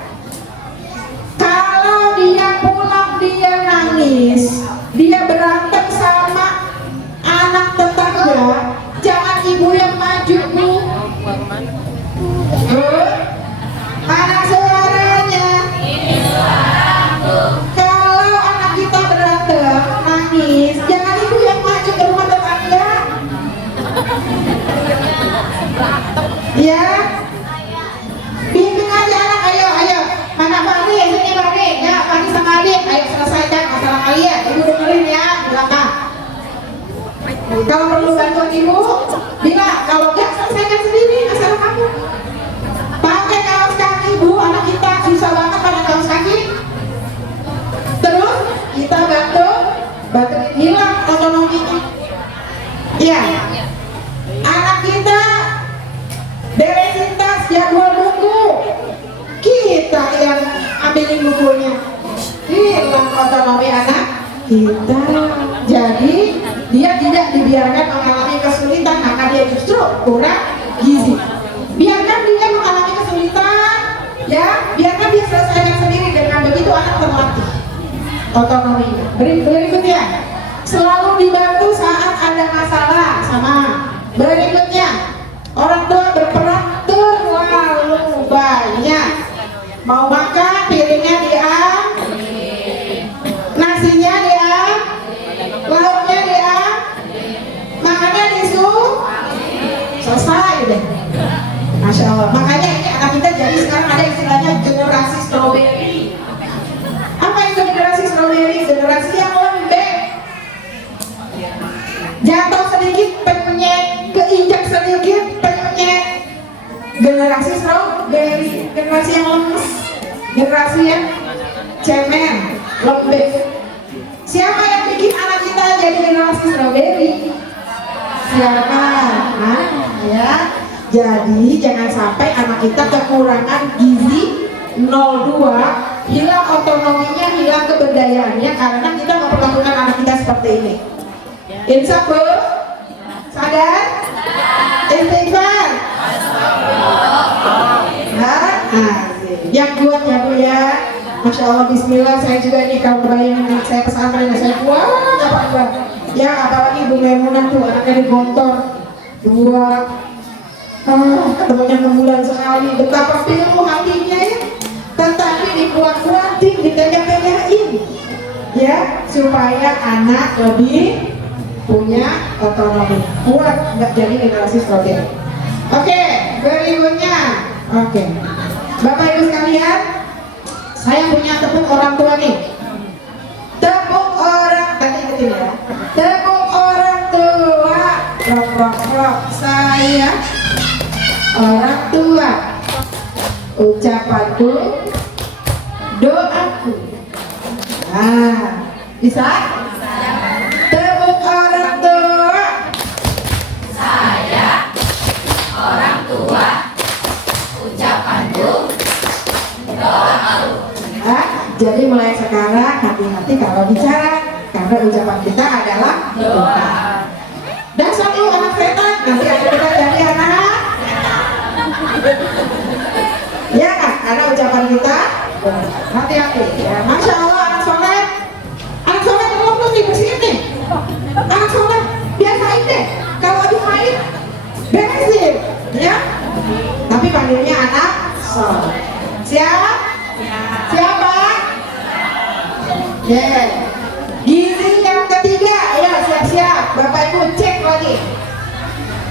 kalau dia pulang dia nangis, dia berantem sama anak tetangga, jangan ibu yang maju, Bu. Mana suaranya? Kalau anak kita berantem, nangis, jangan ibu yang maju ke rumah tetangga. Ya, bimbing aja anak, ayo. Mana Fahri, sini Fahri, ya Fahri sama adik, ayo selesaikan masalah kalian. Ibu dengerin ya, belakang. Kalau perlu bantuan ibu, bilang. Kalau enggak, selesaikan sendiri masalah kamu. Pakai kaos kaki, Bu, anak kita susah banget pakai kaos kaki. Terus kita bantu hilang otonominya. Iya. Anak kita beresin tas, jadwal buku, kita yang ambilin bukunya, hilang otonomi anak kita. Jadi dia tidak dibiarkan mengalami kesulitan karena dia justru kurang gizi. Biarkan dia mengalami kesulitan, ya, biarkan dia selesaikan sendiri. Dengan begitu anak terlatih otonominya. Berikutnya, selalu dibantu saat ada masalah sama. Berikutnya, orang tua berperan terlalu banyak. Mau makan, piringnya diambil, nasinya diambil, lauknya diambil, makannya disuruh, selesai deh. Masya Allah. Makanya ini anak kita jadi sekarang ada istilahnya generasi strawberry. Apa itu generasi strawberry? Generasi yang lembek. Jatuh sedikit penyek, keinjak sedikit penyek. Generasi strawberry, generasi yang lemes, generasi yang cemen, lembek. Siapa yang bikin anak kita jadi generasi strawberry? Siapa? Ya. Jadi jangan sampai anak kita kekurangan gizi 02, hilang otonominya, hilang keberdayaannya karena kita memperlakukan anak kita seperti ini. Insaf, Bu? Sadar? Istighfar? Yang kuat ya, Bu ya. Masya Allah, Bismillah. Saya juga ini kalau bayangin saya pesantren, saya kuat apa. Ya apalagi Bu Maimunah tuh anaknya digontor 2. Ketemunya 6 bulan sekali, betapa pilu hatinya ya, tetapi dikuat-kuatin, ditanya-tanyain ya, supaya anak lebih punya otonomi, kuat, nggak jadi generasi strawberry. Oke, berikutnya. Oke, Bapak Ibu sekalian, saya punya tepuk orang tua nih. Tepuk orang, tadi ingetin ya, tepuk orang tua, rok, saya orang tua, ucapanku, doaku. Bisa? Tepuk orang tua. Saya orang tua, ucapanku, doaku. Jadi mulai sekarang hati-hati kalau bicara, karena ucapan kita adalah doa. Dasar lu anak setan, nanti ada kita jadi anak. Ya kan, karena ucapan kita hati-hati ya. Masya Allah, anak soleh belum dibersihin nih. Anak soleh biasain deh, kalau habis main beresin ya. Tapi panggilnya anak soleh. Siapa? Gizi yang ketiga, ya siap-siap Bapak Ibu cek lagi.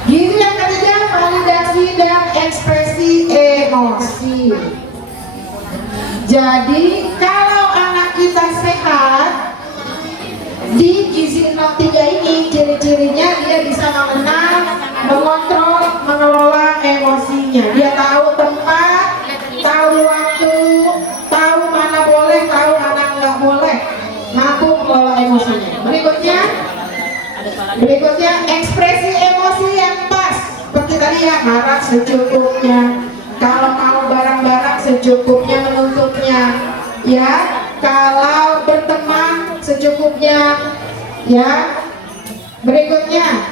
Gizi yang ketiga, validasi dan ekspresi emosi. Jadi kalau anak kita sehat, di gizi 03 ini ciri-cirinya dia bisa mengenal, mengontrol, mengelola emosinya. Dia tahu tempat, tahu waktu, tahu mana boleh, tahu mana nggak boleh, mampu mengelola emosinya. Berikutnya ekspresi emosi yang pas. Seperti tadi ya marah secukupnya. Kalau mau barang-barang secukupnya menuntutnya. Ya, kalau berteman secukupnya. Ya. Berikutnya,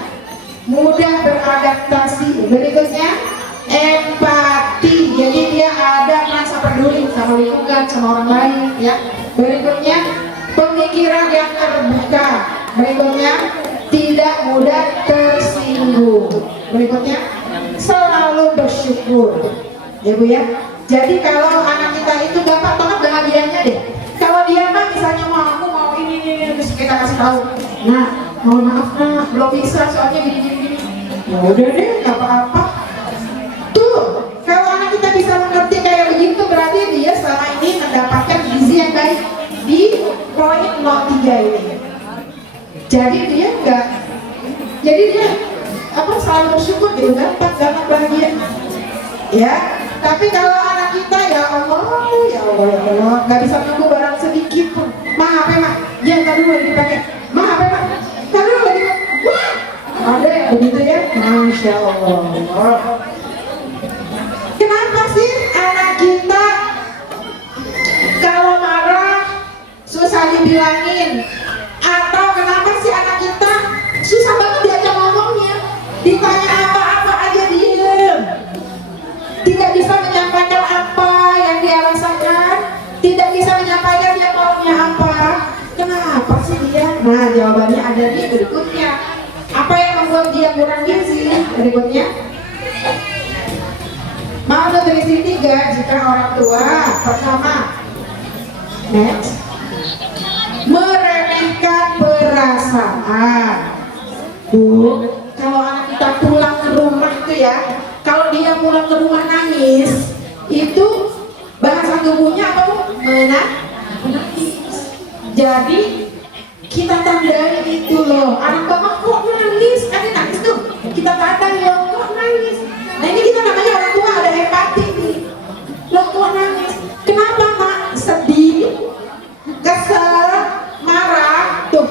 mudah beradaptasi. Berikutnya, empati. Jadi dia ada merasa peduli sama lingkungan, sama orang lain. Ya. Berikutnya, pemikiran yang terbuka. Berikutnya, tidak mudah tersinggung. Berikutnya, selalu bersyukur. Ya Bu ya. Jadi kalau anak kita itu gampang banget bahagianya deh. Kalau dia mah misalnya aku mau ini terus kita kasih tahu. Nah, mohon maaf nak, belum bisa soalnya gini. Ya udah deh, nggak apa-apa. Tuh, kalau anak kita bisa mengerti kayak begitu berarti dia selama ini mendapatkan gizi yang baik di poin 03 ini. Jadi dia selalu bersyukur gitu, gampang bahagia. Ya, tapi kalau anak kita ya Allah, nggak bisa nunggu barang sedikit pun. Mah apa mah? Ya tadi mau dipakai. Mah apa mah? Tadi lagi. Wah, ada yang begitu ya? Masya Allah. Kenapa sih anak kita kalau marah susah dibilangin? Atau kenapa sih anak kita susah banget diajak ngomongnya? Ditanya apa-apa aja diem. Tidak bisa menyampaikan apa yang dia rasakan, tidak bisa menyampaikan dia maunya apa. Kenapa sih dia? Nah, jawabannya ada di berikutnya. Apa yang membuat dia kurang gizi? Berikutnya, malnutrisi 3 jika orang tua pertama, next, meremehkan perasaan. Bu, kalau anak kita pulang ke rumah tuh ya, kalau dia pulang ke rumah nangis, itu bahasa tubuhnya apa Bu? Menangis. Jadi kita tandai itu loh, anak bapak kok nangis, kan dia nangis tuh, kita tandai loh, kok nangis. Nah ini kita namanya orang tua ada empati nih. Loh kok nangis? Kenapa mak? Sedih, kesel, marah, tuh.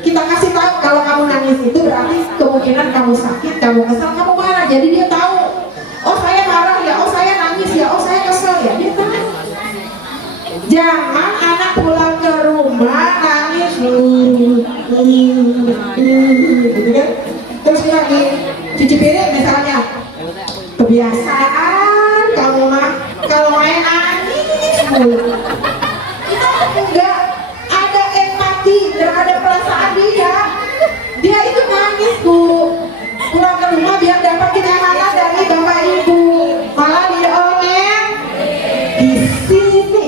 Kita kasih tahu kalau kamu nangis itu berarti kemungkinan kamu sakit, kamu kesel, kamu marah. Jadi dia tahu. Oh saya marah ya, oh saya nangis ya, oh saya kesel ya. Dia tahu. Jangan anak pulang ke rumah nangis, gitu kan? Terus lagi cuci piring misalnya. Kebiasaan kamu mah kalau main nangis mulu. Kita enggak ada empati terhadap perasaan dia. Dia itu nangis Bu. Pulang ke rumah biar dapat kenyamanan dari bapak ibu. Malah diomel di sini.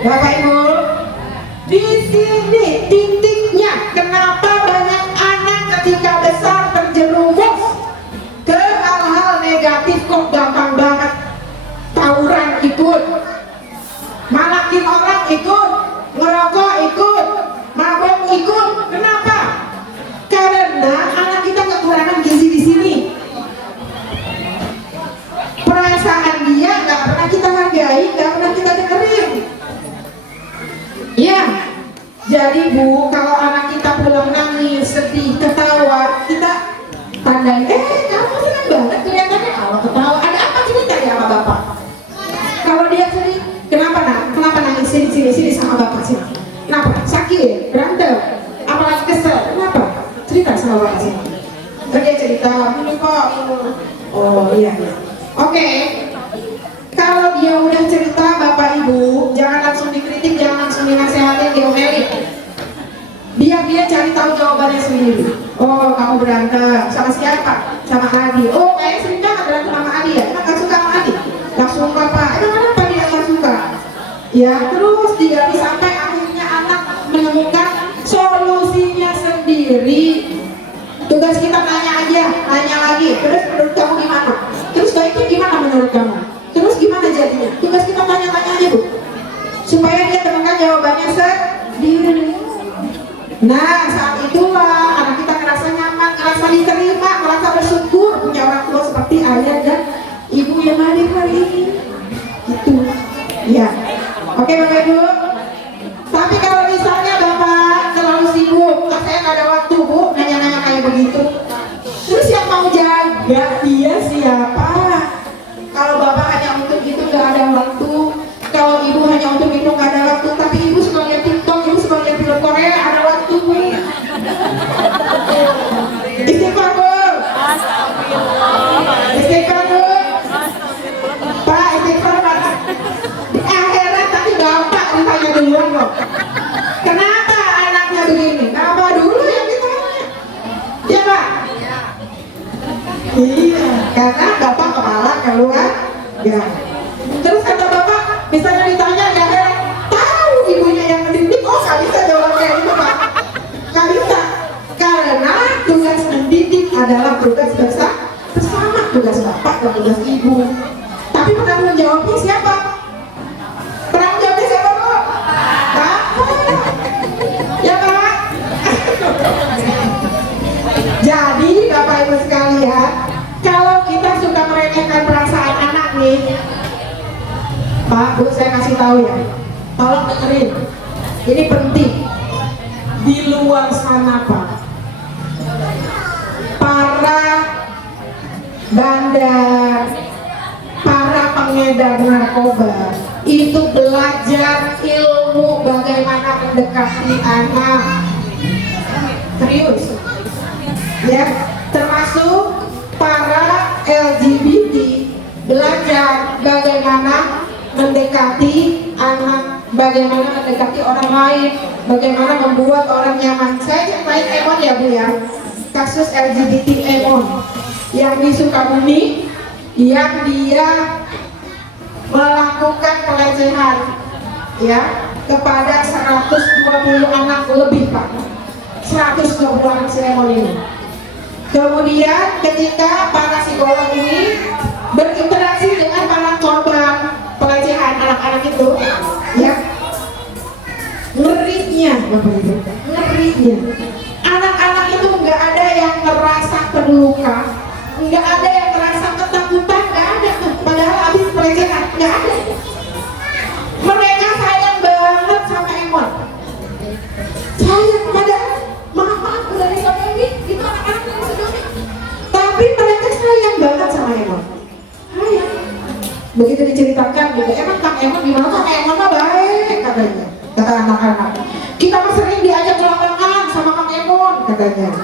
Bapak ibu, di sini titiknya kenapa banyak anak ketika besar terjerumus ke hal-hal negatif kok gampang banget. Tawuran ikut, malakin orang ikut, ngerokok ikut, mabok ikut. Kenapa? Karena anak kita kekurangan gizi di sini. Perasaan dia nggak pernah kita hargai, nggak pernah kita dengerin. Ya, jadi Bu, kalau anak kita pulang nangis, sedih, ketawa, kita tandai, kamu senang banget kelihatannya kalau ketawa. Ada apa cerita ya sama bapak? Kalau dia sedih, kenapa nak? Kenapa nangis? Sini sama bapak sini. Kenapa? Sakit, berantem, apalagi kesel. Kenapa? Cerita sama bapak sini. Dia cerita, ini kok. Oh iya. Oke. Kalau dia udah cerita Bapak Ibu, jangan langsung dikritik, jangan langsung dinasehatin, diomelin. Biar dia cari tahu jawabannya sendiri. Oh, kamu berantem sama siapa? Sama Adi. Oh, kayaknya sering banget berantem sama Adi ya. Emang gak suka sama Adi? Gak suka Pak. Emang kenapa dia gak suka? Ya, terus digali sampai akhirnya anak menemukan solusinya sendiri. Tugas kita nanya aja, nanya lagi. Terus menurut kamu gimana? Terus baiknya gimana menurut kamu? Terus gimana jadinya? Tugas kita tanya-tanya aja Bu, supaya dia temukan jawabannya sendiri. Nah saat itulah anak kita ngerasa nyaman, ngerasa diterima, ngerasa bersyukur punya orang tua seperti ayah dan ibu yang hadir hari ini. Itu ya. Oke Bapak Ibu. Tapi kalau misalnya Bapak terlalu sibuk, saya nggak ada waktu Bu nanya-nanya kayak begitu. Terus yang mau jaga dia Iya, karena bapak kepala keluar ya. Terus kata bapak, misalnya ditanya ya heran, tahu ibunya yang mendidik, oh nggak bisa jawab kayak itu pak, nggak bisa, karena tugas mendidik adalah tugas bersama, tugas bapak dan tugas ibu. Tapi penanggung jawabnya siapa? Penanggung jawabnya siapa bu? Bapak. Ya pak. Jadi bapak ibu sekalian, kalau kita suka meremehkan perasaan anak nih, Pak, Bu, saya kasih tahu ya, tolong dengerin, ini penting. Di luar sana Pak, para bandar, para pengedar narkoba itu belajar ilmu bagaimana mendekati anak. Serius ya, termasuk para LGBT belajar bagaimana mendekati anak, bagaimana mendekati orang lain, bagaimana membuat orang nyaman. Saya ceritain Emon ya Bu ya, kasus LGBT Emon yang di Sukabumi, yang dia melakukan pelecehan ya kepada 120 anak lebih Pak, 120 anak si Emon ini. Kemudian ketika para psikolog ini berinteraksi dengan para korban pelecehan anak-anak itu, ya, ngerinya, Bapak Ibu, ngerinya, anak-anak itu nggak ada yang merasa terluka, nggak ada yang merasa ketakutan, nggak ada, padahal habis pelecehan, nggak ada. Mereka sayang banget sama Emon, sayang padahal maaf dari sama ini, itu anak-anak yang sedang, tapi mereka sayang banget sama Emon. Sayang. Begitu diceritakan gitu, emang Kang Emon gimana? Kang Emon mah baik katanya, kata anak-anak. Kita mah sering diajak ke lapangan sama Kang Emon katanya.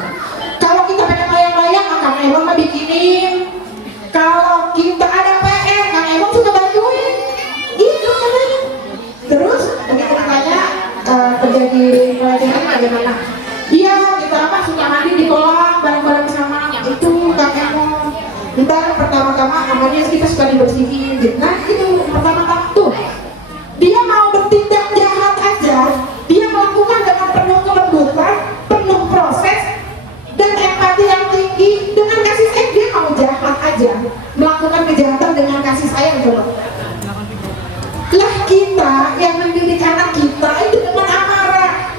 Kalau kita pengen layang-layang, Kang Emon mah bikinin. Kalau kita ada PR, Kang Emon suka bantuin. Gitu katanya. Terus begitu ditanya terjadi pelecehan bagaimana? Iya, kita apa suka mandi di kolam bareng-bareng sama itu Kang Emon. Ntar pertama-tama namanya kita suka dibersihin gitu. Nah itu pertama-tama tuh dia mau bertindak jahat aja, dia melakukan dengan penuh kelembutan, penuh proses dan empati yang tinggi, dengan kasih sayang. Dia mau jahat aja, melakukan kejahatan dengan kasih sayang. Coba lah kita yang mendidik anak kita itu dengan amarah.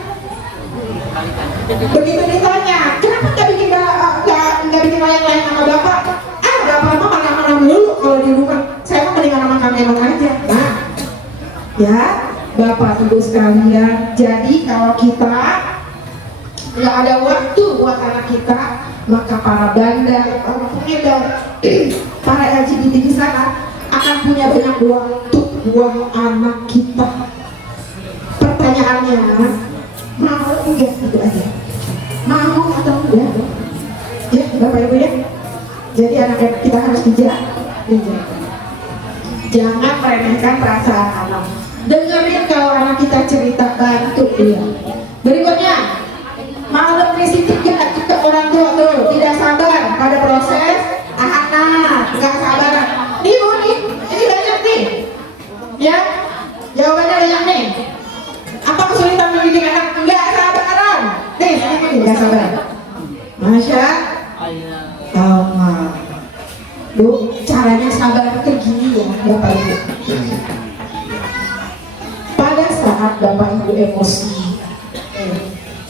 Begitu ditanya, kenapa nggak bikin layang-layang sama bapak? Bapak mah mana-mana mulu kalau di rumah. Saya mah mendingan sama Kang Emon aja. Nah, ya Bapak Ibu sekalian, jadi kalau kita nggak ada waktu buat anak kita, maka para bandar, para pengedar, para LGBT di sana akan punya banyak waktu buat anak kita. Pertanyaannya, mau enggak itu aja? Mau atau enggak? Ya, Bapak Ibu ya. Jadi anak-anak kita harus bijak. Jangan meremehkan perasaan anak. Dengerin kalau anak kita cerita, bantu dia. Berikutnya, malam risik juga kita orang tua tuh tidak sabar pada proses anak, nggak sabar. Nih Bu, ini banyak nih. Ya, jawabannya banyak nih. Apa kesulitan mendidik anak? Nggak sabaran. Nih, ini nggak sabar. Masya Allah. Bu, caranya sabar kayak gini ya Bapak Ibu. Pada saat Bapak Ibu emosi,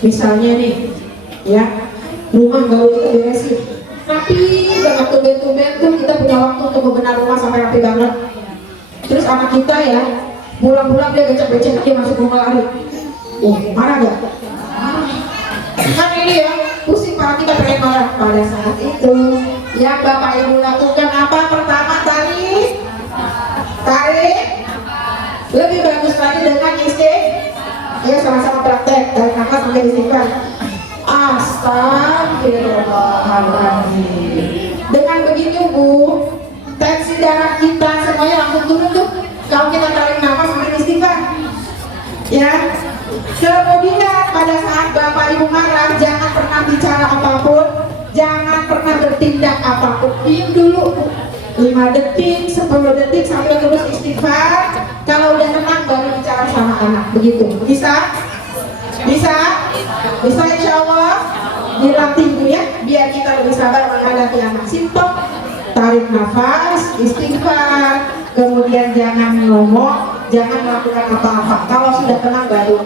misalnya nih, ya, rumah gaul kita beresin, rapi banget, tumben-tumben tuh kita punya waktu untuk membenar rumah sampai rapi banget. Terus anak kita ya, pulang-pulang dia becek-becek, dia masuk rumah lari. Marah gak? Kan ini ya, pusing para kita pengen marah. Pada saat itu yang Bapak Ibu lakukan apa? Pertama tarik, lebih bagus lagi dengan ya sama-sama praktek, tarik nafas sampai disimpan. Astagfirullahaladzim. Dengan begitu Bu, tensi darah kita semuanya langsung turun tuh kalau kita tarik nafas sampai disimpan. Ya. Kemudian pada saat Bapak Ibu marah, jangan pernah bicara apapun, jangan pernah bertindak apapun, diam dulu 5 detik, 10 detik sambil terus istighfar. Kalau udah tenang baru bicara sama anak. Begitu, bisa? Bisa? Bisa insya Allah. Dilatih Bu ya, biar kita lebih sabar menghadapi anak. Simpel, tarik nafas, istighfar, kemudian jangan ngomong, jangan melakukan apa-apa. Kalau sudah tenang baru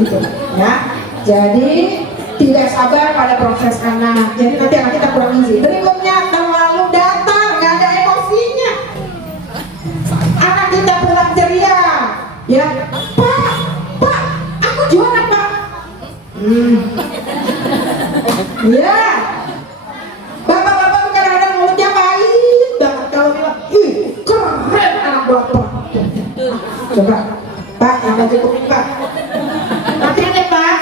itu ya. Jadi tidak sabar pada proses anak. Jadi nanti anak kita kurang gizi. Berikutnya terlalu datar, nggak ada emosinya. Anak kita pulang ceria, ya Pak, aku juara Pak. Ya, bapak-bapak tuh kadang-kadang mulutnya baik banget kalau bilang, ih keren anak bapak. Coba, Pak, yang cukup Pak. Nanti ini Pak,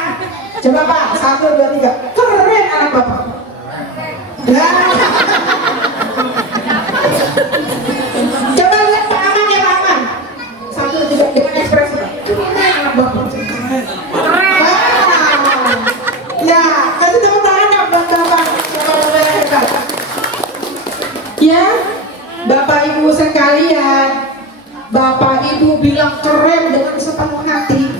coba Pak, 1, 2, 3, keren anak bapak. Nah. Coba lihat Pak Aman ya Pak Aman. 1, 2, dengan ekspresi keren anak bapak. Keren. Ya, kasih tepuk tangan ya buat bapak. Bapak hebat. Ya, Bapak Ibu sekalian, Bapak Ibu bilang keren dengan sepenuh hati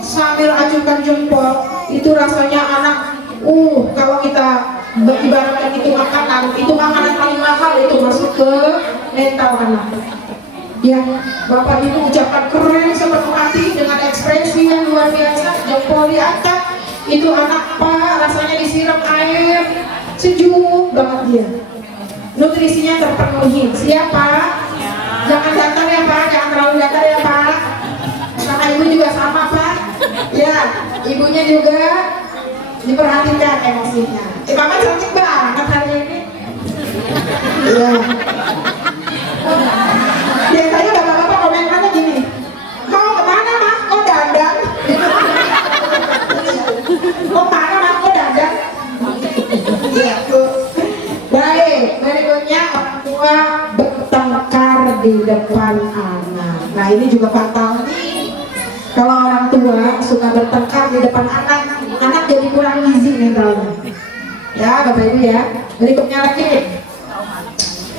sambil acungkan jempol, itu rasanya anak, kalau kita ibaratkan itu makanan paling mahal itu masuk ke mental anak. Ya, Bapak Ibu ucapkan keren sepenuh hati dengan ekspresi yang luar biasa, jempol diangkat, itu anak Pak rasanya disiram air, sejuk banget dia. Nutrisinya terpenuhi. Siapa? Jangan datar ya Pak, jangan terlalu datar ya Pak. Sama ibu juga sama Pak. Ya, ibunya juga diperhatikan emosinya. Mama cantik banget hari ini. Iya. Biasanya bapak-bapak komentarnya gini, mau kemana Mas? Kok dandan? Kok mana Mas? Kok dandan? Iya Bu. Baik, berikutnya orang tua bertengkar di depan anak. Nah ini juga fatal nih. Kalau orang tua suka bertengkar di depan anak, anak jadi kurang gizi mentalnya. Ya Bapak Ibu ya. Berikutnya lagi,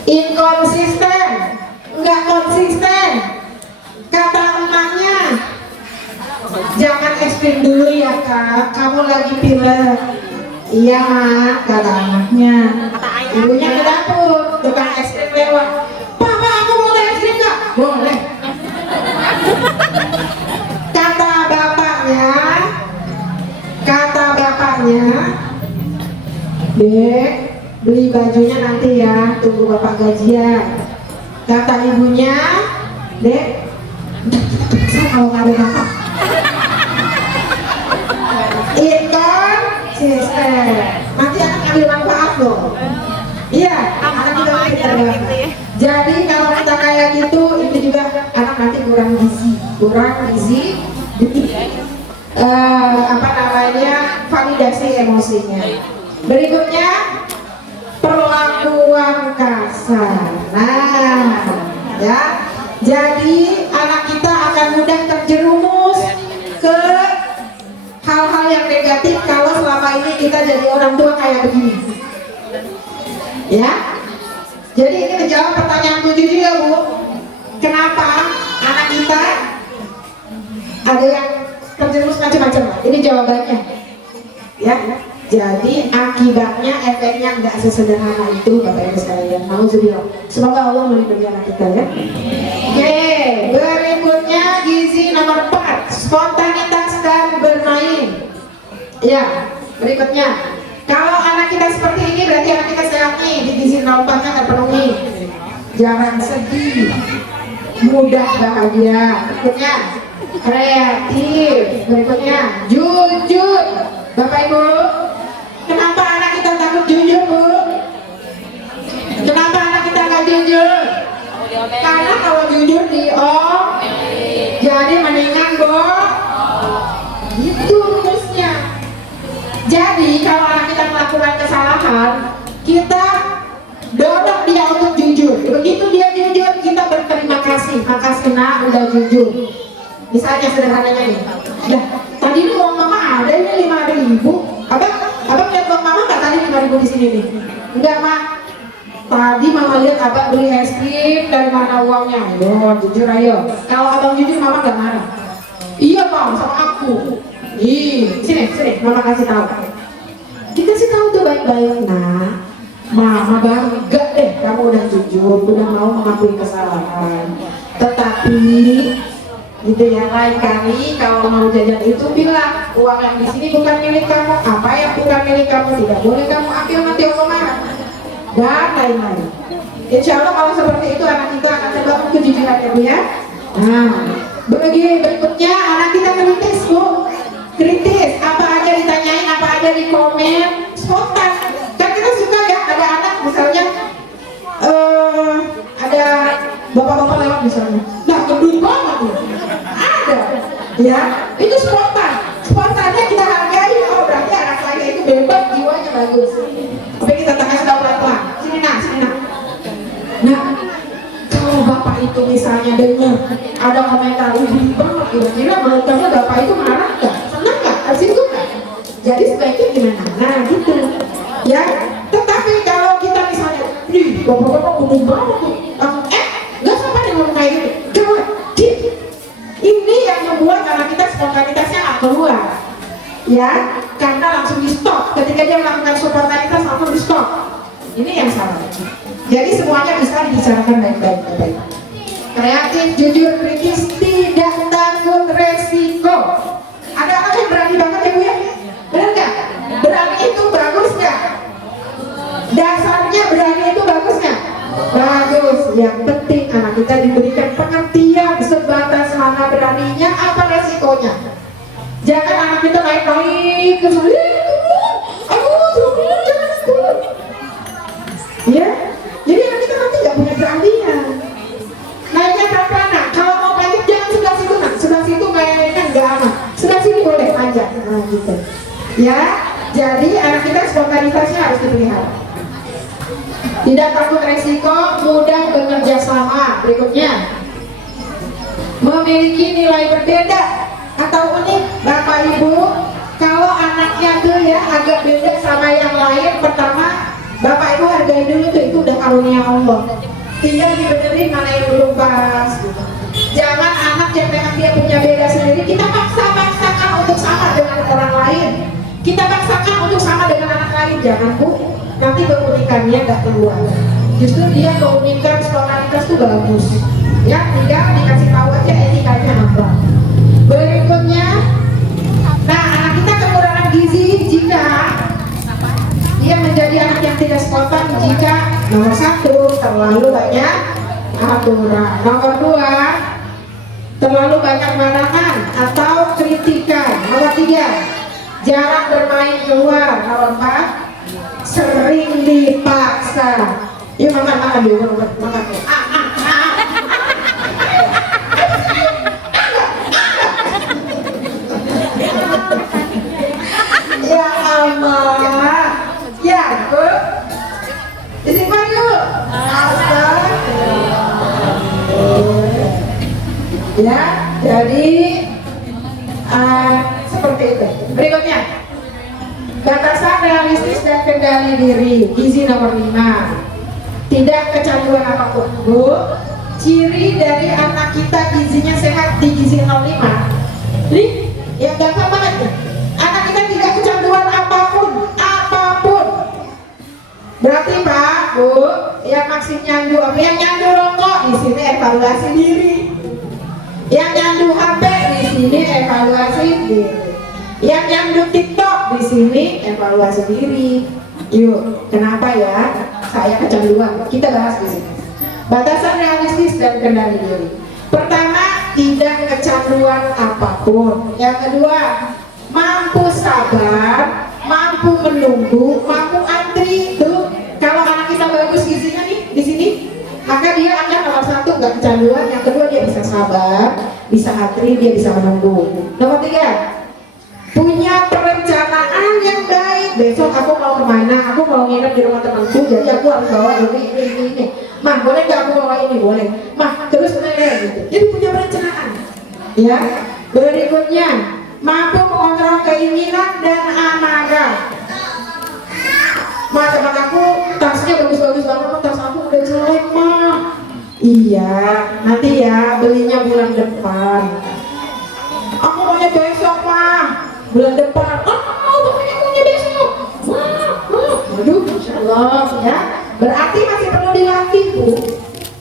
inkonsisten, nggak konsisten. Kata emaknya, jangan ekstrim dulu ya Kak, kamu lagi pilek. Iya Mak, kata anaknya. Ibunya ke dapur, tukang es krim lewat. Papa, aku boleh es krim nggak? Boleh. Kata bapaknya, Dek, beli bajunya nanti ya, tunggu bapak gajian. Kata ibunya, Dek, saya kalau nggak ada bapak. Inkonsisten. Nanti akan ambil manfaat loh. Iya, anak juga kita berapa. Jadi kalau kita kayak gitu, itu juga anak nanti kurang gizi, validasi emosinya. Berikutnya perlakuan kasar. Nah, ya. Jadi anak kita akan mudah terjerumus ke hal-hal yang negatif kalau selama ini kita jadi orang tua kayak begini. Ya. Jadi ini menjawab pertanyaan 7 juga Bu. Kenapa anak kita ada yang terjerumus macam-macam? Ini jawabannya. Ya. Jadi akibatnya, efeknya nggak sesederhana itu Bapak Ibu sekalian. Nauzubillah. Semoga Allah melindungi anak kita ya. Oke, berikutnya gizi nomor 4, spontanitas dan bermain. Ya, berikutnya. Kalau anak kita seperti ini berarti anak kita sehat nih, di gizi 04-nya terpenuhi. Jangan sedih, mudah bahagia. Berikutnya kreatif. Berikutnya jujur. Bapak Ibu, kenapa anak kita takut jujur Bu? Kenapa anak kita nggak jujur? Karena kalau jujur jadi mendingan itu rumusnya. Jadi kalau anak kita melakukan kesalahan, kita dorong dia untuk jujur. Begitu dia jujur, kita berterima kasih. Makasih nak udah jujur. Misalnya sederhananya nih, tadi ini uang mama ada ini 5.000. Abang lihat uang mama nggak tadi 5.000 di sini? sini nih. Enggak mak, tadi mama lihat abang beli es krim, dari mana uangnya? Yo, jujur ayo. Kalau abang jujur mama gak marah. Iya bang, sama aku. Sini, mama kasih tahu. Dikasih tahu tuh baik-baik. Nah, mama bangga deh kamu udah jujur, udah mau mengakui kesalahan. Tetapi gitu ya, lain kali kalau mau jajan itu bilang uang yang di sini bukan milik kamu, apa yang bukan milik kamu tidak boleh kamu ambil, nanti Allah marah dan lain-lain. Insya Allah kalau seperti itu anak kita akan terbangun kejujuran ya Bu ya. Nah, berikutnya anak kita kritis Bu, kritis, apa aja ditanyain, apa aja di komen, spontan. Kan kita suka ya, ada anak misalnya ada bapak-bapak lewat misalnya, nah gendut banget nih, ada ya, itu spontannya kita hargai. Oh berarti anak saya itu bebas, jiwanya bagus. Tapi kita kasih tahu pelan-pelan, sini nak. Nah kalau bapak itu misalnya dengar ada komentar ini banget, kira-kira menurut kamu bapak itu marah nggak, senang nggak, kasih itu nggak? Jadi sebaiknya gimana? Nah gitu ya. Tetapi kalau kita misalnya, nih bapak-bapak umum banget tuh, nggak sama dengan ngomong kayak gitu, coba ini yang membuat anak kita spontanitasnya nggak keluar ya, karena langsung di stop. Ketika dia melakukan spontanitas langsung di stop, ini yang salah. Jadi semuanya bisa dibicarakan baik-baik. Kreatif, jujur, kritis, tidak takut resiko. Ada anak yang berani banget ya Bu ya, benar nggak? Berani itu bagus nggak? Dasarnya berani itu bagus nggak? Bagus. Yang penting anak kita diberikan pengertian sebatas mana beraninya, apa resikonya. Jangan anak kita naik-naik ke sana, jangan ya. Jadi anak kita nanti nggak punya keahlian. Naiknya pelan-pelan. Nah, kalau mau panjat jangan sebelah situ nak, sebelah situ mainnya nggak aman, sebelah sini boleh panjat. Nah gitu ya. Jadi anak kita spontanitasnya harus dipelihara. Tidak takut resiko, mudah bekerja sama. Berikutnya, memiliki nilai berbeda atau unik. Bapak Ibu, kalau anaknya tuh ya agak beda sama yang lain, pertama Bapak Ibu hargai dulu tuh, itu udah karunia Allah. Tinggal dibenerin mana yang belum pas gitu. Jangan anak yang memang dia punya beda sendiri kita paksakan untuk sama dengan orang lain. Kita paksakan untuk sama dengan anak lain, jangan Bu. Nanti keunikannya nggak keluar. Justru dia keunikan spontanitas itu bagus. Ya, tinggal dikasih tahu aja etikanya apa. Berikutnya, nah anak kita kekurangan gizi jika dia menjadi anak yang tidak spontan jika nomor 1 terlalu banyak aturan, nomor 2 terlalu banyak marahan atau kritikan, nomor 3 jarang bermain keluar, nomor 4 sering dipaksa. Yuk makan yuk, makan. Ya Allah, ya Bu, disimpan dulu. Ya, jadi seperti itu. Berikutnya, batasan realistis dan kendali diri. Gizi nomor 5. Tidak kecanduan apapun. Bu, ciri dari anak kita gizinya sehat di gizi 05. Nih, yang gampang banget nih. Anak kita tidak kecanduan apapun. Berarti Pak, Bu, yang maksud nyandu apa? Yang nyandu rokok di sini evaluasi diri. Yang nyandu HP di sini evaluasi diri. Yang nyandu TikTok di sini evaluasi diri. Yuk, kenapa ya saya kecanduan? Kita bahas di sini. Batasan realistis dan kendali diri. Pertama, tidak kecanduan apapun. Yang kedua, mampu sabar, mampu menunggu, mampu antri. Tuh, kalau anak kita bagus gizinya nih di sini, maka dia akan nomor 1 nggak kecanduan. Yang kedua, dia bisa sabar, bisa antri, dia bisa menunggu. Nomor 3, punya perencanaan yang baik. Besok aku mau kemana? Aku mau nginep di rumah temanku, jadi aku harus bawa ini. Mah, boleh nggak aku bawa ini? Boleh. Mah, terus gitu. Jadi punya perencanaan. Ya. Berikutnya, mampu mengontrol keinginan dan amarah. Ma, teman aku tasnya bagus-bagus banget, tas aku udah jelek mah. Iya, nanti ya belinya bulan depan. Aku maunya besok mah, bulan depan. Oh, pokoknya maunya besok. Waduh, Masya Allah ya. Berarti masih perlu dilatih Bu.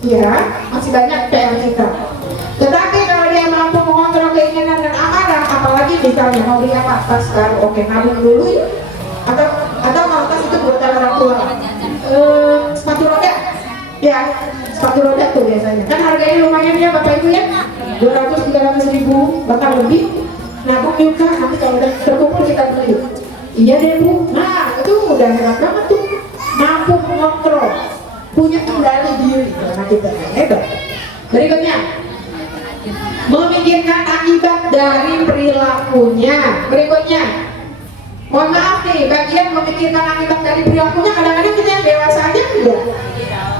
Ya, masih banyak PR kita. Tetapi kalau dia mampu mengontrol keinginan dan amarah, apalagi misalnya mau beli apa, tas baru, oke nabung dulu ya. Atau kalau tas itu buat orang tua. Sepatu roda, ya sepatu roda tuh biasanya. Kan harganya lumayan ya Bapak Ibu ya, 200-300 ribu bahkan lebih. Nabung juga nanti kalau udah terkumpul kita beli. Iya deh Bu. Nah itu udah hebat banget tuh, mampu mengontrol, punya kendali diri karena kita hebat. Berikutnya, memikirkan akibat dari perilakunya. Berikutnya, mohon maaf nih, bagian memikirkan akibat dari perilakunya kadang-kadang kita yang dewasa aja enggak.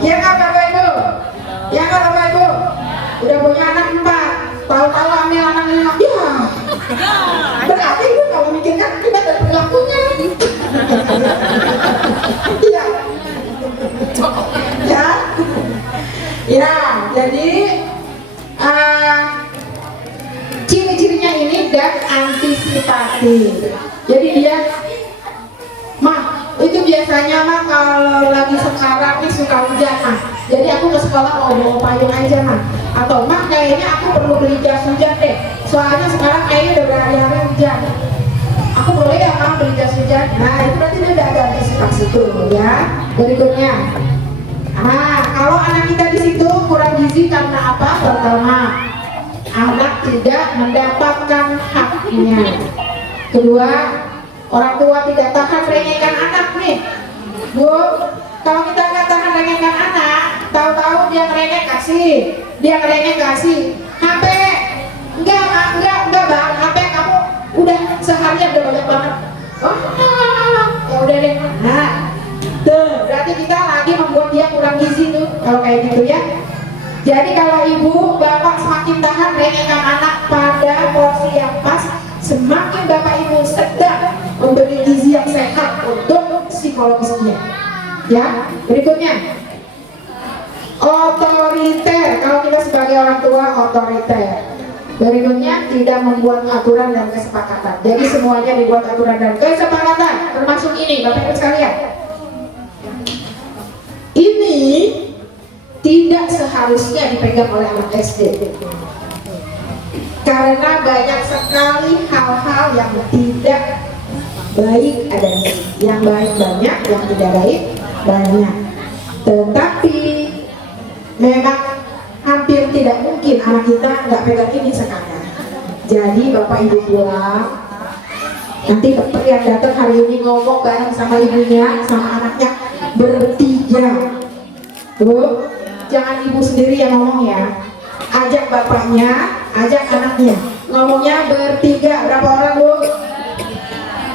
Ya nggak Bapak Ibu? Ya nggak Bapak Ibu? Udah punya anak 4, tahu-tahu ambil anak 5, ya. Berarti gue nggak memikirkan akibat dari perilakunya. Iya. Ya. Ya, jadi ciri-cirinya ini dan antisipatif. Jadi dia, Mah, itu biasanya mah kalau lagi sekarang nih suka hujan mah. Jadi aku ke sekolah mau bawa payung aja mah. Atau Mah kayaknya aku perlu beli jas hujan deh. Soalnya sekarang kayaknya udah berhari-hari hujan. Aku boleh ya Mah beli jas hujan. Nah itu berarti dia udah ada antisipasi tuh ya. Berikutnya. Nah, kalau anak kita di situ kurang gizi karena apa? Pertama, anak tidak mendapatkan haknya. Kedua, orang tua tidak tahan rengekan anak nih. Bu, kalau kita nggak tahan rengekan anak, tahu-tahu dia ngerengek kasih HP. Enggak bang, HP kamu udah seharian udah banyak banget. Oh, ya udah deh. Nah, tuh, berarti kita lagi membuat dia kurang gizi tuh kalau kayak gitu ya. Jadi kalau ibu, bapak semakin tahan rengekan anak pada porsi yang pas, semakin bapak ibu sedang memberi gizi yang sehat untuk psikologisnya. Ya, berikutnya otoriter. Kalau kita sebagai orang tua otoriter. Berikutnya tidak membuat aturan dan kesepakatan. Jadi semuanya dibuat aturan dan kesepakatan, termasuk ini Bapak Ibu sekalian. Ini tidak seharusnya dipegang oleh anak SD karena banyak sekali hal-hal yang tidak baik adanya. Yang baik banyak, yang tidak baik banyak. Tetapi memang hampir tidak mungkin anak kita nggak pegang ini sekarang. Jadi Bapak Ibu pulang, nanti dokter yang datang hari ini ngomong bareng sama ibunya, sama anaknya bertiga. Bu, jangan ibu sendiri yang ngomong ya. Ajak bapaknya, ajak anaknya. Ngomongnya bertiga. Berapa orang Bu?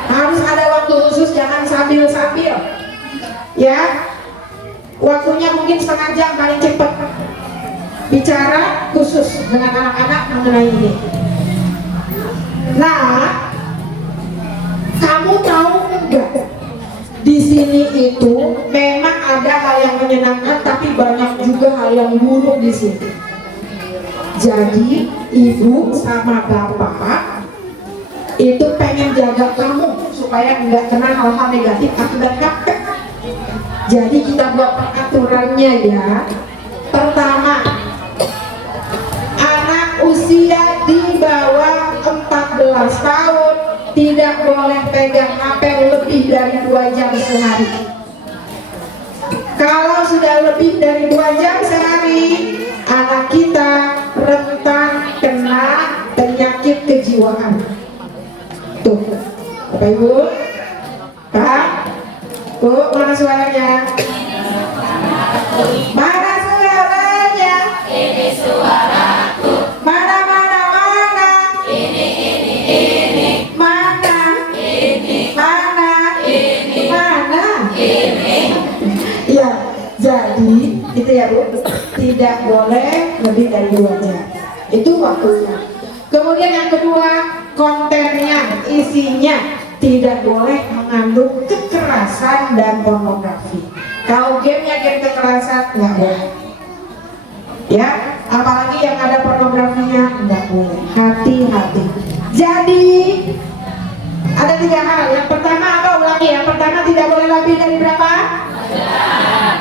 Harus ada waktu khusus, jangan sambil-sambil. Ya, waktunya mungkin setengah jam paling cepat. Bicara khusus dengan anak-anak mengenai ini. Nah, kamu tahu enggak? Di sini itu memang ada hal yang menyenangkan, tapi banyak juga hal yang buruk di sini. Jadi ibu sama bapak itu pengen jaga kamu supaya enggak kena hal-hal negatif akibat HP. Jadi kita buat peraturannya ya. Pertama, anak usia di bawah 14 tahun tidak boleh pegang HP lebih dari 2 jam sehari. Kalau sudah lebih dari 2 jam sehari, anak kita rentan kena penyakit kejiwaan. Tuh, Bapak Ibu, Pak, Bu, mana suaranya? Mana suaranya? Ini suaraku. Mana? Ini. Mana? Ini. Mana? Ini. Mana? Ini. Ya, jadi itu ya Bu, tidak boleh lebih dari 2 jam. Itu waktunya. Kemudian yang kedua, kontennya, isinya tidak boleh mengandung kekerasan. kekerasan dan pornografi. Kalau gamenya game kekerasan nggak boleh, ya, apalagi yang ada pornografinya nggak boleh. Hati-hati. Jadi ada 3 hal. Yang pertama apa, ulangi? Yang pertama tidak boleh lebih dari berapa?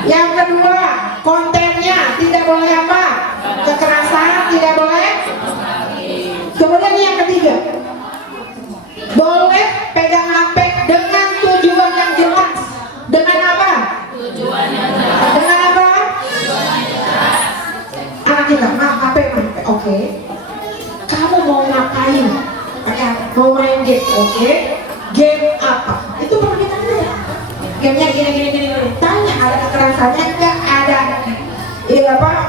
Yang kedua, kontennya tidak boleh apa? Kekerasan, tidak boleh. Kemudian yang ketiga, boleh pegang HP dengan tujuan yang jelas. Dengan apa? Dengan apa? Anak kita, HP. Oke. Kamu mau ngapain? Mau main game? Oke. Game apa? Itu perlu kita lihat. Gamenya gini. Tanya, ada kekerasannya enggak? Ada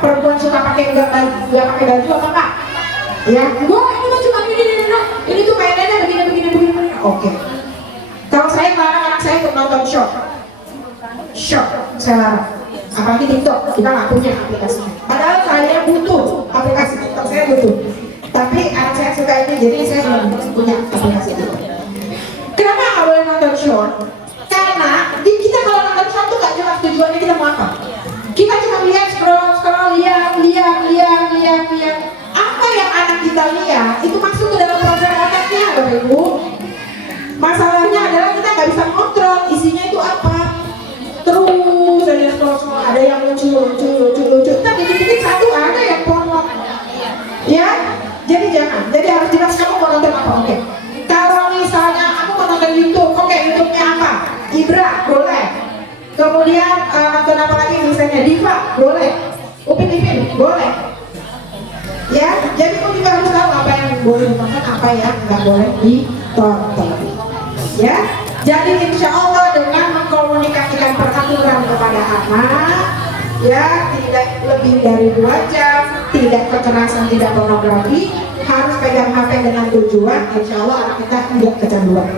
perempuan suka pakai enggak pakai baju apa enggak? Ya, gua ini mah cuma gini. Ini tuh mainannya begini. Oke. Kalau saya larang anak saya untuk nonton short, saya larang. Apalagi TikTok, kita nggak punya aplikasinya. Padahal saya butuh aplikasi TikTok, saya butuh. Tapi anak saya suka ini, jadi saya belum punya aplikasi itu. Kenapa nggak boleh nonton short? Karena kita kalau nonton short tuh nggak jelas tujuannya kita mau apa. Kita cuma lihat scroll, lihat. Apa yang anak kita lihat itu masuk ke dalam program otaknya, Bapak Ibu. Masalahnya adalah kita nggak bisa kontrol isinya itu apa. Terus ada scroll, ada yang lucu. Tapi dikit-dikit satu ada yang porno. Ya, jadi jangan. Jadi harus jelas kamu mau nonton apa. Oke. Kalau misalnya kamu mau nonton YouTube, oke, YouTube-nya apa? Ibra, boleh. Kemudian nonton apa lagi misalnya? Diva, boleh. Upin Ipin, boleh. Ya, jadi kamu juga harus tahu apa yang boleh ditonton, apa yang nggak boleh ditonton. Ya, jadi insya Allah dengan mengkomunikasikan peraturan kepada anak, ya, tidak lebih dari 2 jam, tidak kekerasan, tidak pornografi, harus pegang HP dengan tujuan, insya Allah anak kita tidak kecanduan.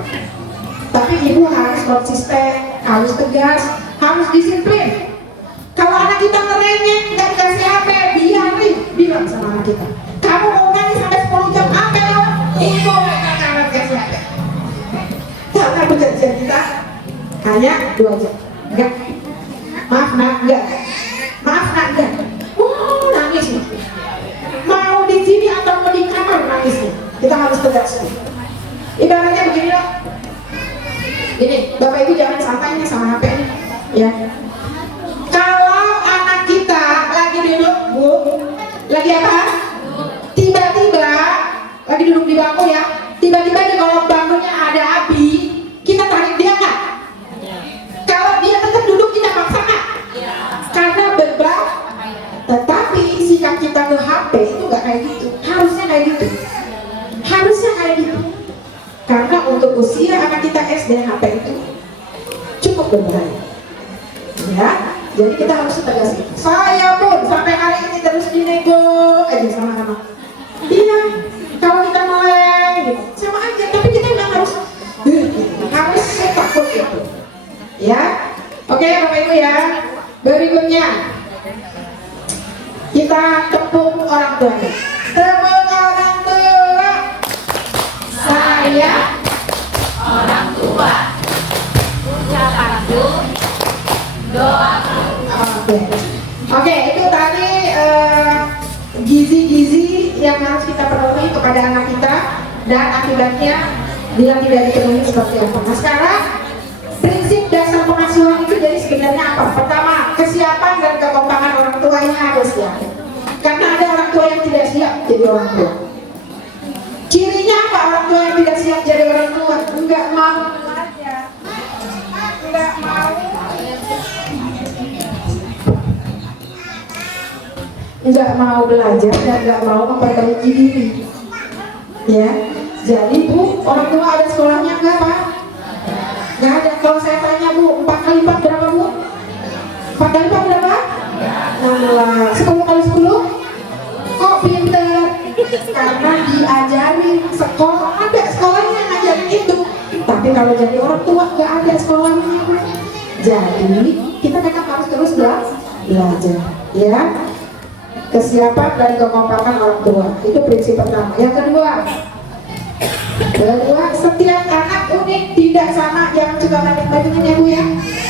Tapi ibu harus konsisten, harus tegas, harus disiplin. Kalau anak kita ngerengek, nggak dikasih HP, bilang sama anak kita, kamu mau nangis sampai 10 jam HP loh, ibu nggak kasih HP. Karena perjanjian kita hanya 2 jam. Enggak. Maaf nak, enggak. Nangis nih. Mau di sini atau mau di kamar nangis nih. Kita harus tegas. Ibaratnya begini loh. Ini, Bapak Ibu jangan santai nih sama HP nih. Ya. Kalau anak kita lagi duduk, Bu, lagi apa? Tiba-tiba lagi duduk di bangku ya. Tiba-tiba di kolong bangkunya ada api, kita tarik dia nggak? Kalau dia tetap duduk kita paksa nggak? Karena berbahaya. Tetapi sikap kita ke HP itu nggak kayak gitu. Harusnya kayak gitu. Karena untuk usia anak kita SD, HP itu cukup berbahaya. Ya, jadi kita harus tegas. Saya pun sampai hari ini terus dinego aja sama anak. Iya, kalau kita meleng gitu, sama aja. Tapi kita nggak harus takut gitu. Ya, oke Bapak Ibu ya. Berikutnya kita tepuk orang tuanya. Tepuk orang tua. Saya orang tua. Ucapanku, doaku. Oke, itu tadi gizi-gizi yang harus kita penuhi kepada anak kita dan akibatnya bila tidak dipenuhi seperti apa. Nah sekarang prinsip dasar pengasuhan itu jadi sebenarnya apa? Pertama, kesiapan dan kekompakan orang tua ini harus ya. Karena ada orang tua yang tidak siap jadi orang tua. Cirinya apa orang tua yang tidak siap jadi orang tua? Enggak mau belajar, enggak mau belajar dan enggak mau memperbaiki diri. Ya, jadi Bu, orang tua ada sekolahnya enggak Pak? Enggak ada. Kalau saya tanya Bu, 4 kali 4 berapa Bu? 4 kali 4 berapa? 16. 10 kali 10? Kok pinter? Karena diajarin sekolah, ada sekolahnya yang ngajarin itu. Tapi kalau jadi orang tua enggak ada sekolahnya Bu. Jadi kita memang harus terus belajar. Ya. Kesiapan dan kekompakan orang tua itu prinsip pertama. Yang kedua, setiap anak unik. unik, tidak sama. Jangan suka banding-bandingin ya Bu ya.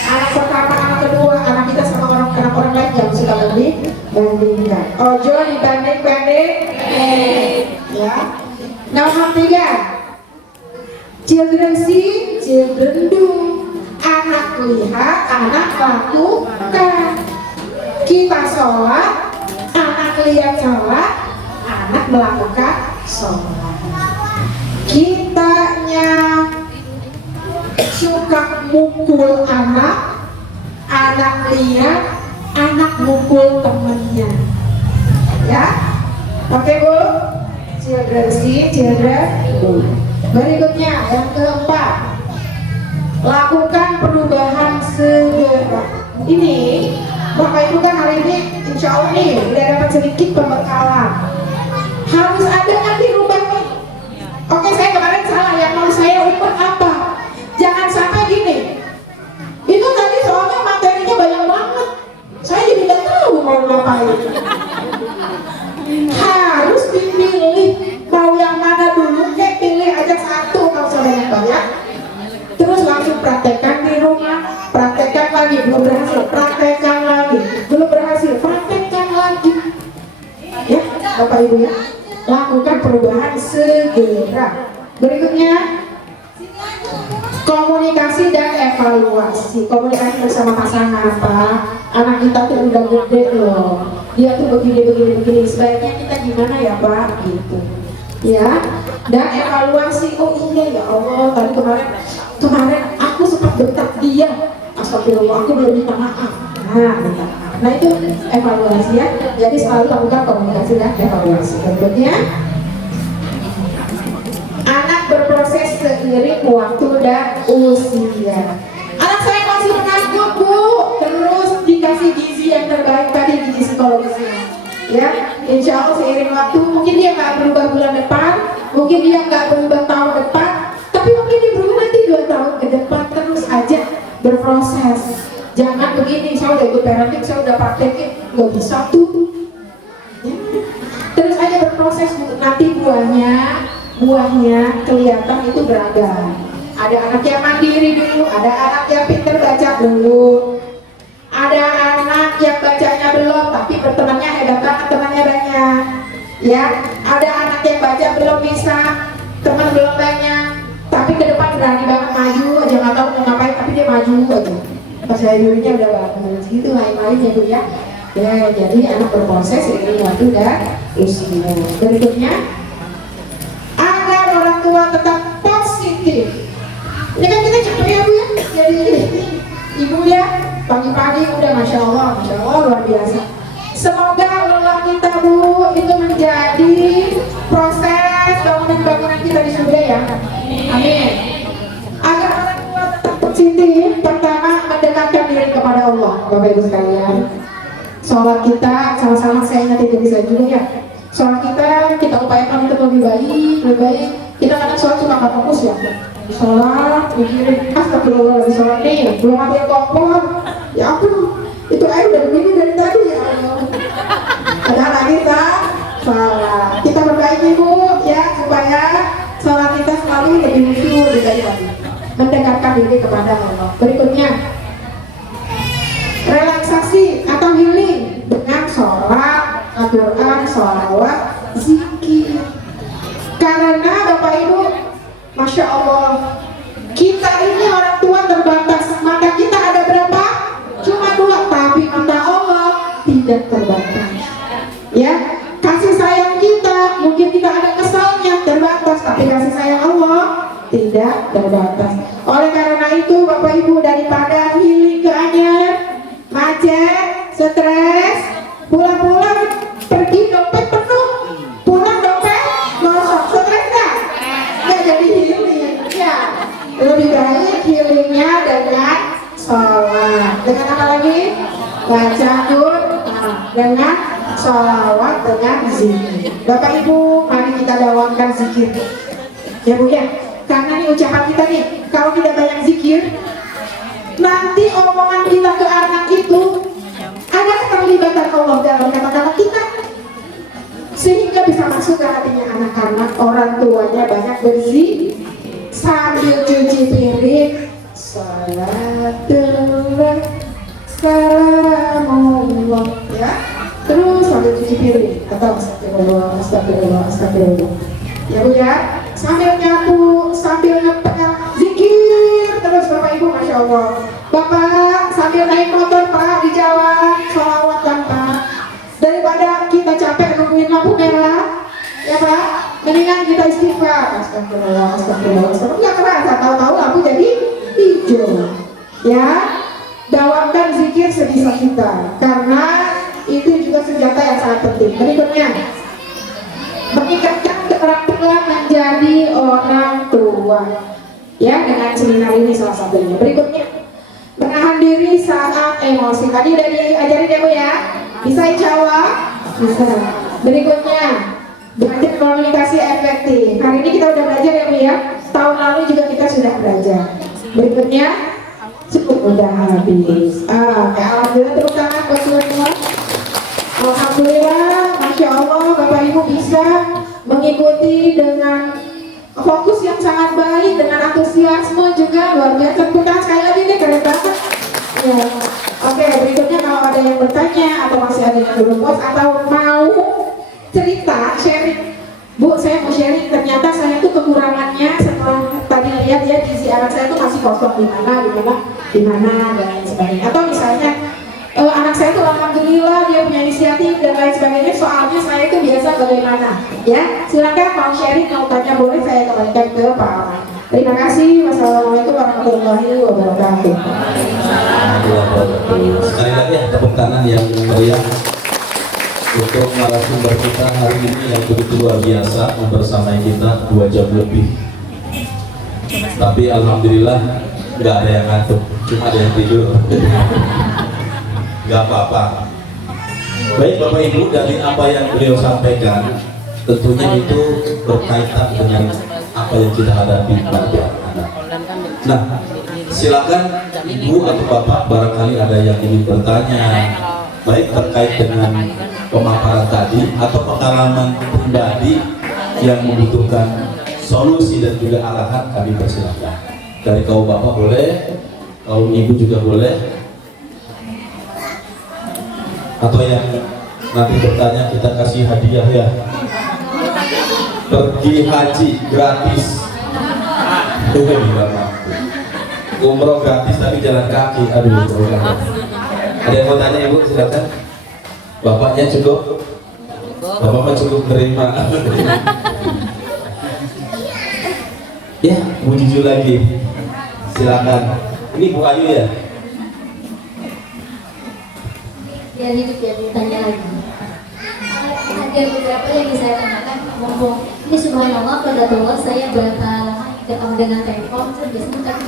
Anak pertama, anak kedua, anak kita sama anak orang lain jangan suka bandingkan. Ojo dibanding-banding. Ya. Nomor 3. Children see, children do. Anak lihat, anak lakukan. Kita sholat, anak lihat sholat, anak melakukan sholat. Kitanya suka mukul anak, anak lihat, anak mukul temennya. Ya, oke Bu. Children see, children do. Berikutnya yang keempat, lakukan perubahan segera. Ini Bapak Ibu kan hari ini insya Allah nih udah dapat sedikit pembekalan. Harus ada yang dirubah nih. Oke, saya kemarin salah, yang mau saya ubah apa? Jangan sampai gini. Itu tadi soalnya materinya banyak banget. Saya jadi nggak tahu mau ngapain. Harus dipilih mau yang mana dulu. Kayak pilih aja satu, nggak usah banyak-banyak. Terus langsung praktekkan di rumah. Praktekkan lagi, belum berhasil. Praktekkan lagi, belum berhasil. Praktekkan lagi. Ya, Bapak Ibu ya. Lakukan perubahan segera. Berikutnya, komunikasi dan evaluasi. Komunikasi bersama pasangan, Pak. Anak kita tuh udah gede loh. Dia tuh begini. Sebaiknya kita gimana ya, Pak? Gitu. Ya. Dan evaluasi. Oh iya ya Allah. Tadi kemarin aku sempat bentak dia. Astagfirullah, aku belum minta maaf. Nah itu evaluasi ya. Jadi selalu lakukan komunikasi dan evaluasi. Berikutnya, anak berproses seiring waktu dan usia. Anak saya masih menganggut Bu, terus dikasih gizi yang terbaik tadi, gizi psikologisnya. Ya, insya Allah seiring waktu, mungkin dia nggak berubah bulan depan, mungkin dia nggak berubah tahun depan, tapi mungkin dia berubah nanti 2 tahun ke depan. Terus aja berproses. Jangan begini, saya udah ikut parenting, saya udah praktekin, nggak bisa tuh. Ya. Terus aja berproses, nanti buahnya kelihatan itu beragam. Ada anak yang mandiri dulu, ada anak yang pintar baca dulu, ada anak yang bacanya belum tapi bertemannya hebat banget, temannya banyak. Ya, ada anak yang baca belum bisa, teman belum banyak, tapi ke depan berani banget maju aja, nggak tahu mau ngapain tapi dia maju aja. Persaingannya udah bagus, gitu lain-lain ya Bu ya. Ya, jadi anak berproses ini waktu dan usia. Berikutnya, agar orang tua tetap positif. Ini kan kita capek ya Bu ya. Jadi Ibu ya, pagi-pagi udah Masya Allah luar biasa. Semoga lelah kita Bu itu menjadi proses bangunan kita di surga ya. Amin. Agar orang tua tetap positif, pertama mendekatkan diri kepada Allah, Bapak Ibu sekalian. Sholat kita sama-sama, saya ingat itu bisa juga ya. Sholat kita upayakan untuk lebih baik. Kita kadang sholat cuma nggak fokus ya. Sholat, mikirin, astagfirullah lagi sholat nih, belum ambil kompor. Ya ampun, itu air udah begini dari tadi ya Allah. Padahal lagi sholat. Kita perbaiki Bu ya, supaya sholat kita selalu lebih khusyuk dari tadi. Mendekatkan diri kepada Allah. Berikutnya, relaksasi atau healing dengan sholat, Al-Quran, sholawat, zikir. Karena Bapak Ibu, Masya Allah, kita ini orang tua terbatas. Mata kita ada berapa? Cuma 2, tapi mata Allah tidak terbatas. Ya, kasih sayang kita, mungkin kita ada kesalnya terbatas, tapi kasih sayang Allah tidak terbatas. Oleh karena itu Bapak Ibu, daripada healing ke Anyer, macet, stres, pulang-pulang pergi dompet penuh, pulang dompet kosong, stres nggak? Nggak jadi healing ya. Lebih baik healingnya dengan sholat. Dengan apa lagi? Baca Quran, dengan sholawat, dengan zikir. Bapak Ibu, mari kita dawamkan zikir ya Bu ya. Karena ini ucapan kita nih, kalau tidak banyak zikir, nanti omongan kita ke anak itu ada keterlibatan Allah dalam kata-kata kita, sehingga bisa masuk ke hatinya anak-anak. Orang tuanya banyak berzikir sambil cuci Salatullah salamullah, ya. Terus sambil cuci piring atau astagfirullah, astagfirullah, astagfirullah. Ya Bu ya, sambil nyapu, sambil ngepel, zikir terus Bapak Ibu, Masya Allah. Bapak sambil naik motor Pak di jalan, sholawat kan Pak. Daripada kita capek nungguin lampu merah, ya Pak, mendingan kita istighfar. Astagfirullah, astagfirullah, astagfirullah. Nggak kerasa, tahu-tahu lampu jadi hijau. Ya, dawamkan zikir sebisa kita, karena itu juga senjata yang sangat penting. Berikutnya, meningkatkan keterampilan menjadi orang tua, ya, dengan seminar ini salah satunya. Berikutnya, menahan diri saat emosi. Tadi udah diajarin ya Bu ya, bisa insya Allah? Bisa. Berikutnya, belajar komunikasi efektif. Hari ini kita udah belajar ya Bu ya, tahun lalu juga kita sudah belajar. Berikutnya, cukup udah habis. Alhamdulillah, tepuk tangan buat semua. Alhamdulillah, Masya Allah, Bapak Ibu bisa mengikuti dengan fokus yang sangat baik, dengan antusiasme juga luar biasa. Tepuk tangan sekali lagi nih, keren banget. Ya. Oke, berikutnya kalau ada yang bertanya atau masih ada yang belum puas atau mau cerita, sharing. Bu, saya mau sharing, ternyata saya tuh kekurangannya setelah tadi lihat ya isi anak saya tuh masih kosong di mana dan lain sebagainya. Atau misalnya anak saya tuh alhamdulillah dia punya inisiatif dan lain sebagainya, soalnya saya itu biasa bagaimana ya. Silakan mau sharing, mau tanya boleh, saya kembalikan ke Pak Ahmad. Terima kasih. Wassalamualaikum warahmatullahi wabarakatuh. Sekali lagi tepuk tangan yang meriah untuk narasumber kita hari ini yang begitu luar biasa, membersamai kita 2 jam lebih. Tapi alhamdulillah nggak ada yang ngantuk, cuma ada yang tidur. Gak apa-apa. Baik Bapak Ibu, dari apa yang beliau sampaikan, tentunya itu berkaitan dengan apa yang kita hadapi pada anak. Nah, silakan Ibu atau Bapak barangkali ada yang ingin bertanya, baik terkait dengan pemaparan tadi atau pengalaman pribadi yang membutuhkan solusi dan juga arahan, kami persilakan. Dari kaum Bapak boleh, kaum Ibu juga boleh. Atau yang nanti bertanya kita kasih hadiah ya, pergi haji gratis, umroh gratis tapi jalan kaki. Aduh, ada yang mau tanya Ibu, silakan. Bapaknya cukup, Bapak cukup terima. Ya, Bu Juju lagi, silakan. Ini Bu Ayu ya. Biar hidup ya ditanya lagi. Ada beberapa yang saya tanyakan, ngomong ini subhanallah qadarullah, saya berapa lama ketemu dengan telepon, saya biasanya kan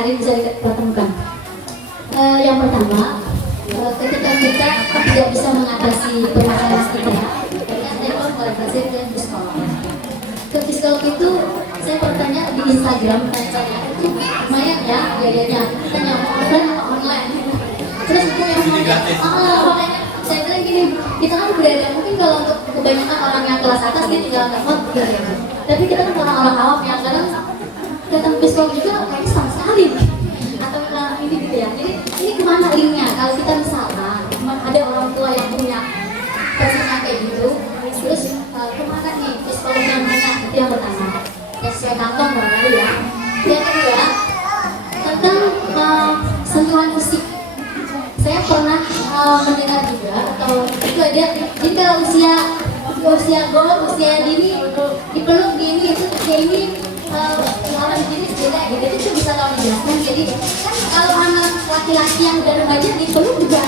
hari bisa dipertemukan. Yang pertama, ketika kita tidak bisa mengatasi permasalahan kita, kita telepon komunikasi dengan psikolog. Ke psikolog itu saya bertanya di Instagram, tanya itu lumayan ya biayanya, kita nyamuk offline atau online. Terus itu yang makanya saya bilang gini, kita kan berbeda, mungkin kalau untuk kebanyakan orang yang kelas atas dia tinggal telepon gitu. Tapi kita kan orang-orang awam yang kadang datang psikolog juga kayaknya sama sekali atau ini gitu ya. Jadi ini kemana linknya? Kalau kita misalkan ada orang tua yang punya kasusnya kayak gitu, terus kemana nih psikolog yang mana? Itu yang pertama. Yang sesuai kantong barangkali ya. Yang kedua tentang sentuhan musik. Saya pernah mendengar juga atau itu ada, jadi kalau usia dini dipeluk gini itu kayak ini orang jenis beda gitu, itu bisa kamu jelaskan. Jadi kan kalau anak laki-laki yang udah remaja dipeluk juga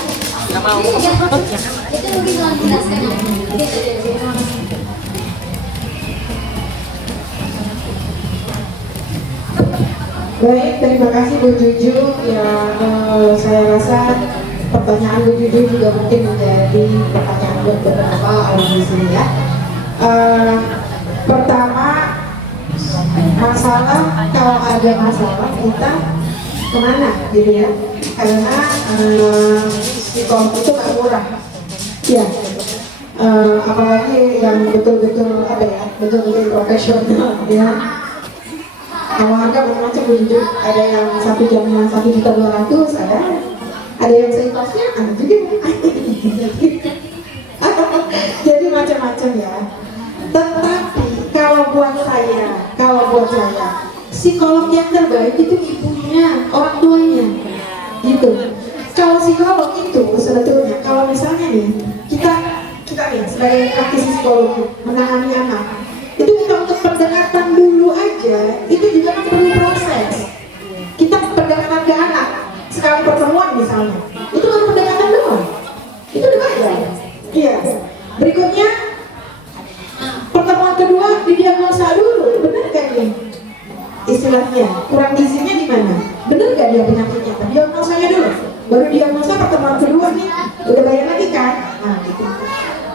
jadi ya, itu mungkin kamu jelaskan gitu. Baik, terima kasih Bu Juju. Ya, saya rasa pertanyaan Bu Juju juga mungkin menjadi pertanyaan buat beberapa orang di sini ya. Pertama, masalah, kalau ada masalah kita kemana gitu ya? Karena psikolog itu nggak murah, ya. Apalagi yang betul-betul apa ya, betul-betul profesional ya. Kalau harga macam-macam jujur, ada yang 1.200.000, ada yang seikhlasnya, ada juga. Jadi macam-macam ya. Tetapi kalau buat saya, psikolog yang terbaik itu ibunya, orang tuanya, gitu. Kalau psikolog itu sebetulnya, kalau misalnya nih kita nih sebagai praktisi psikologi menangani anak, itu kita untuk pendekatan dulu aja, itu juga kan perlu proses. Kita pendekatan ke anak sekali pertemuan misalnya, itu kan pendekatan doang, itu udah bayar. Iya. Berikutnya pertemuan kedua didiagnosa dulu, benar kan nih? Istilahnya kurang gizinya di mana? Benar gak dia penyakitnya? Diagnosanya dulu, baru diagnosa pertemuan kedua nih, udah bayar lagi kan? Nah, gitu.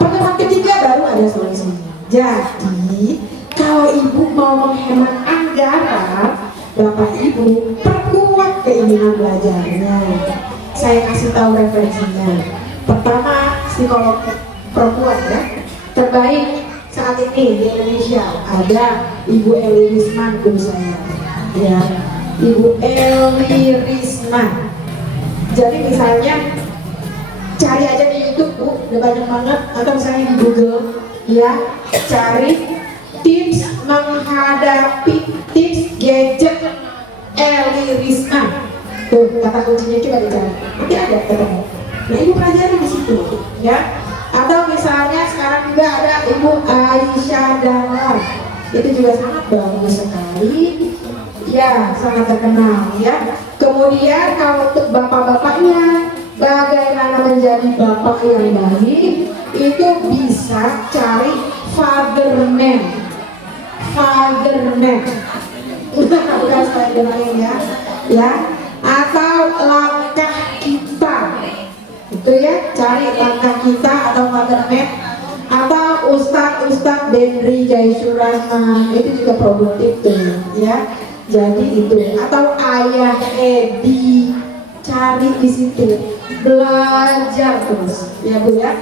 Pertemuan ketiga baru ada solusinya. Jadi kalau ibu mau menghemat anggaran, bapak ibu perkuat keinginan belajarnya. Saya kasih tahu referensinya. Pertama, psikolog perempuan ya terbaik saat ini di Indonesia ada Ibu Eli Risman, guru saya ya, Ibu Eli Risman. Jadi misalnya cari aja di YouTube Bu, udah banyak banget, atau misalnya di Google ya, cari tips menghadapi tips gadget Eli Risman, tuh kata kuncinya, coba dicari, nanti ada ketemu. Nah ibu pelajari di situ ya. Atau misalnya sekarang juga ada Ibu Aisyah Dahlan, itu juga sangat bagus sekali ya, sangat terkenal ya. Kemudian kalau untuk bapak-bapaknya, bagaimana menjadi bapak yang baik, itu bisa cari Fatherman, bukan Spiderman ya, atau langkah kita, itu ya, cari langkah kita atau Fatherman, atau Ustadz Benri Jaisurahman, itu juga produktif tuh ya. Jadi itu, atau Ayah Edi, cari di situ, belajar terus ya Bu ya.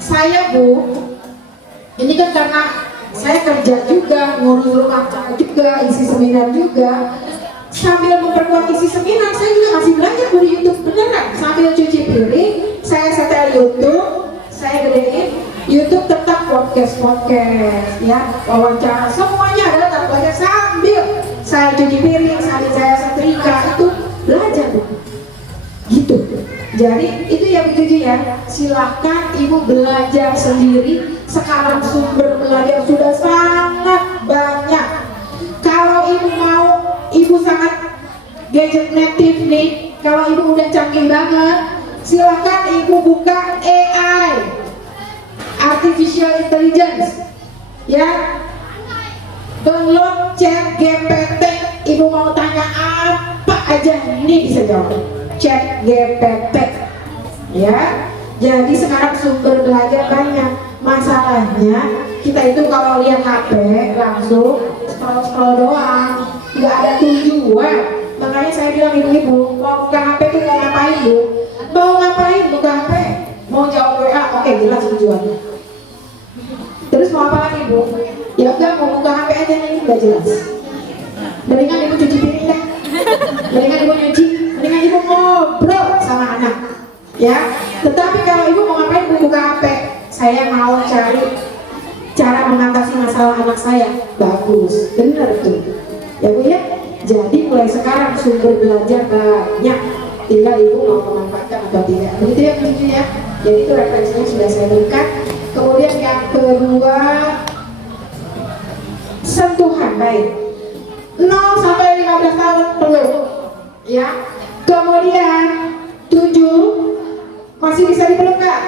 Saya Bu, ini kan karena saya kerja juga, ngurus rumah tangga juga, isi seminar juga. Sambil memperkuat isi seminar, saya juga masih belajar dari YouTube, beneran. Sambil cuci piring, saya setel YouTube, saya gedein YouTube, tetap podcast ya, wawancara, semuanya adalah tetap belajar sambil saya cuci piring, sambil saya setrika, itu belajar Bu. Gitu. Jadi itu yang dituju ya, silahkan ibu belajar sendiri. Sekarang sumber belajar sudah sangat banyak. Kalau ibu mau, ibu sangat gadget native nih, kalau ibu udah canggih banget, silahkan ibu buka AI, Artificial Intelligence ya, download Chat GPT. Ibu mau tanya apa aja, ini bisa jawab Chat GPT ya. Jadi sekarang sumber belajar banyak. Masalahnya kita itu kalau lihat HP langsung scroll doang, nggak ada tujuan. Makanya saya bilang ibu-ibu mau buka HP itu mau ngapain Bu? Mau ngapain buka HP? Mau jawab WA? Oke, jelas tujuannya. Terus mau apa lagi Bu? Ya udah, mau buka HP aja, ini nggak jelas. Mendingan ibu cuci piring deh, mendingan ibu nyuci, mendingan ibu ngobrol sama anak ya. Tetapi kalau ibu mau ngapain Bu buka HP? Saya mau cari cara mengatasi masalah anak saya, bagus, bener tuh ya Bu ya. Jadi mulai sekarang sumber belajar banyak, tinggal ibu mau memanfaatkan atau tidak, begitu ya Bu ya. Jadi itu referensinya sudah saya berikan. Kemudian yang kedua, sentuhan baik 0 sampai 15 tahun perlu ya. Kemudian 7 masih bisa dipeluk nggak?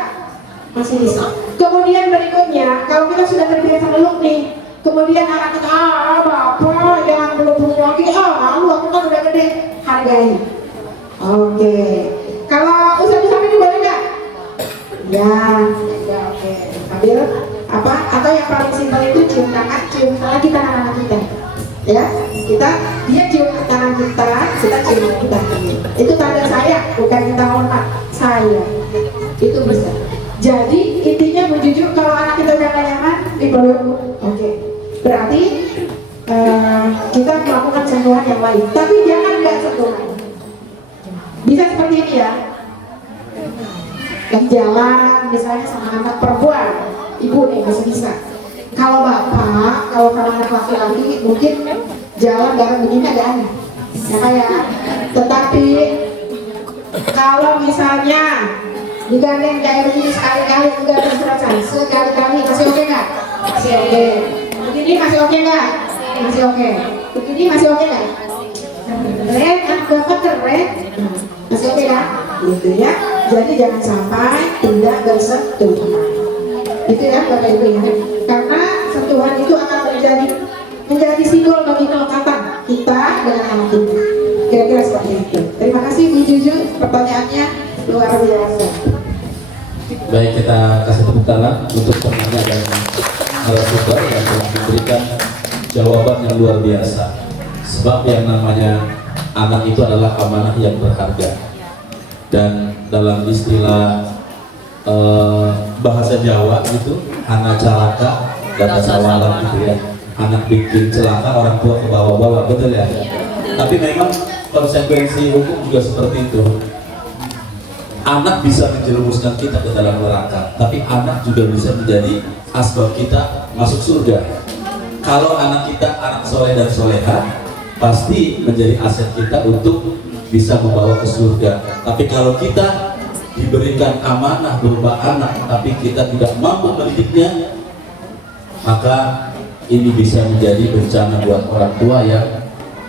Masih bisa. Kemudian berikutnya, kalau kita sudah terbiasa meluk nih, kemudian anak kita, bapak yang belum punya lagi, aku kan udah gede, hargai. Oke. Kalau usah-usah ini boleh nggak? Ya, oke. Ambil apa? Atau yang paling simpel itu cium tangan kita anak kita. Ya, dia cium tangan kita cium kita. Itu tanda saya, bukan kita hormat saya. Itu bisa. Jadi intinya menjujur, kalau anak kita udah gak nyaman dipeluk. Oke. Berarti Bisa seperti ini ya. Yang jalan misalnya sama anak perempuan, ibu nih bisa. Kalau bapak, kalau anak laki-laki mungkin jalan bareng begini agak aneh, ya kayak. Tetapi kalau misalnya digandeng kayak begini sekali-kali juga terserah, sekali-kali masih oke nggak? Masih oke. Begini masih oke nggak? Masih oke. Begini masih oke nggak? Keren, bapak keren. Masih oke kan? Gitu ya. Jadi jangan sampai tidak bersentuhan. Itu ya Bapak Ibu ya. Karena sentuhan itu akan menjadi simbol bagi kelekatan kita dengan anak kita. Kira-kira seperti itu. Terima kasih Bu Juju, pertanyaannya luar biasa. Baik, kita kasih tepuk tangan untuk penanya dan narasumber yang telah memberikan jawaban yang luar biasa. Sebab yang namanya anak itu adalah amanah yang berharga. Dan dalam istilah bahasa Jawa gitu, anak celaka dan sawalan gitu ya. Anak bikin celaka, orang tua ke bawah-bawah, betul ya? Tapi memang konsekuensi hukum juga seperti itu. Anak bisa menjerumuskan kita ke dalam neraka, tapi anak juga bisa menjadi asbab kita masuk surga. Kalau anak kita anak soleh dan soleha, pasti menjadi aset kita untuk bisa membawa ke surga. Tapi kalau kita diberikan amanah berupa anak, tapi kita tidak mampu mendidiknya, maka ini bisa menjadi bencana buat orang tua yang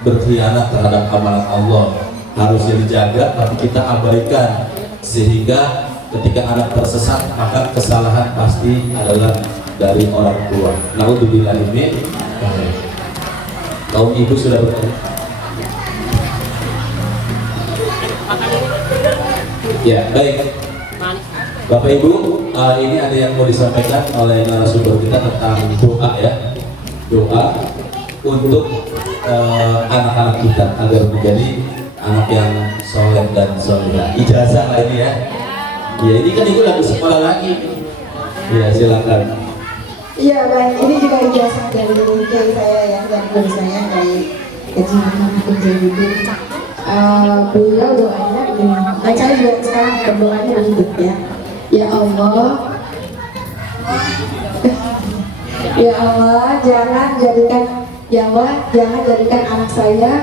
berkhianat terhadap amanat Allah. Harusnya dijaga, tapi kita abaikan, sehingga ketika anak tersesat, maka kesalahan pasti adalah dari orang tua. Naudzubillah min. Kaum ibu sudah bertanya. Ya, baik. Bapak Ibu, ini ada yang mau disampaikan oleh narasumber kita tentang doa ya. Doa untuk anak-anak kita agar menjadi anak yang soleh dan solehah. Ijazah lah ini ya. Ya, ini kan ibu lagi sekolah lagi. Ya, silakan. Iya baik, ini juga ijazah dari kiai saya ya, dari guru saya dari Haji Muhammad Jainuddin. Beliau doanya begini, dan saya juga sekarang berdoanya hidup ya. Ya Allah, ya Allah, jangan jadikan anak saya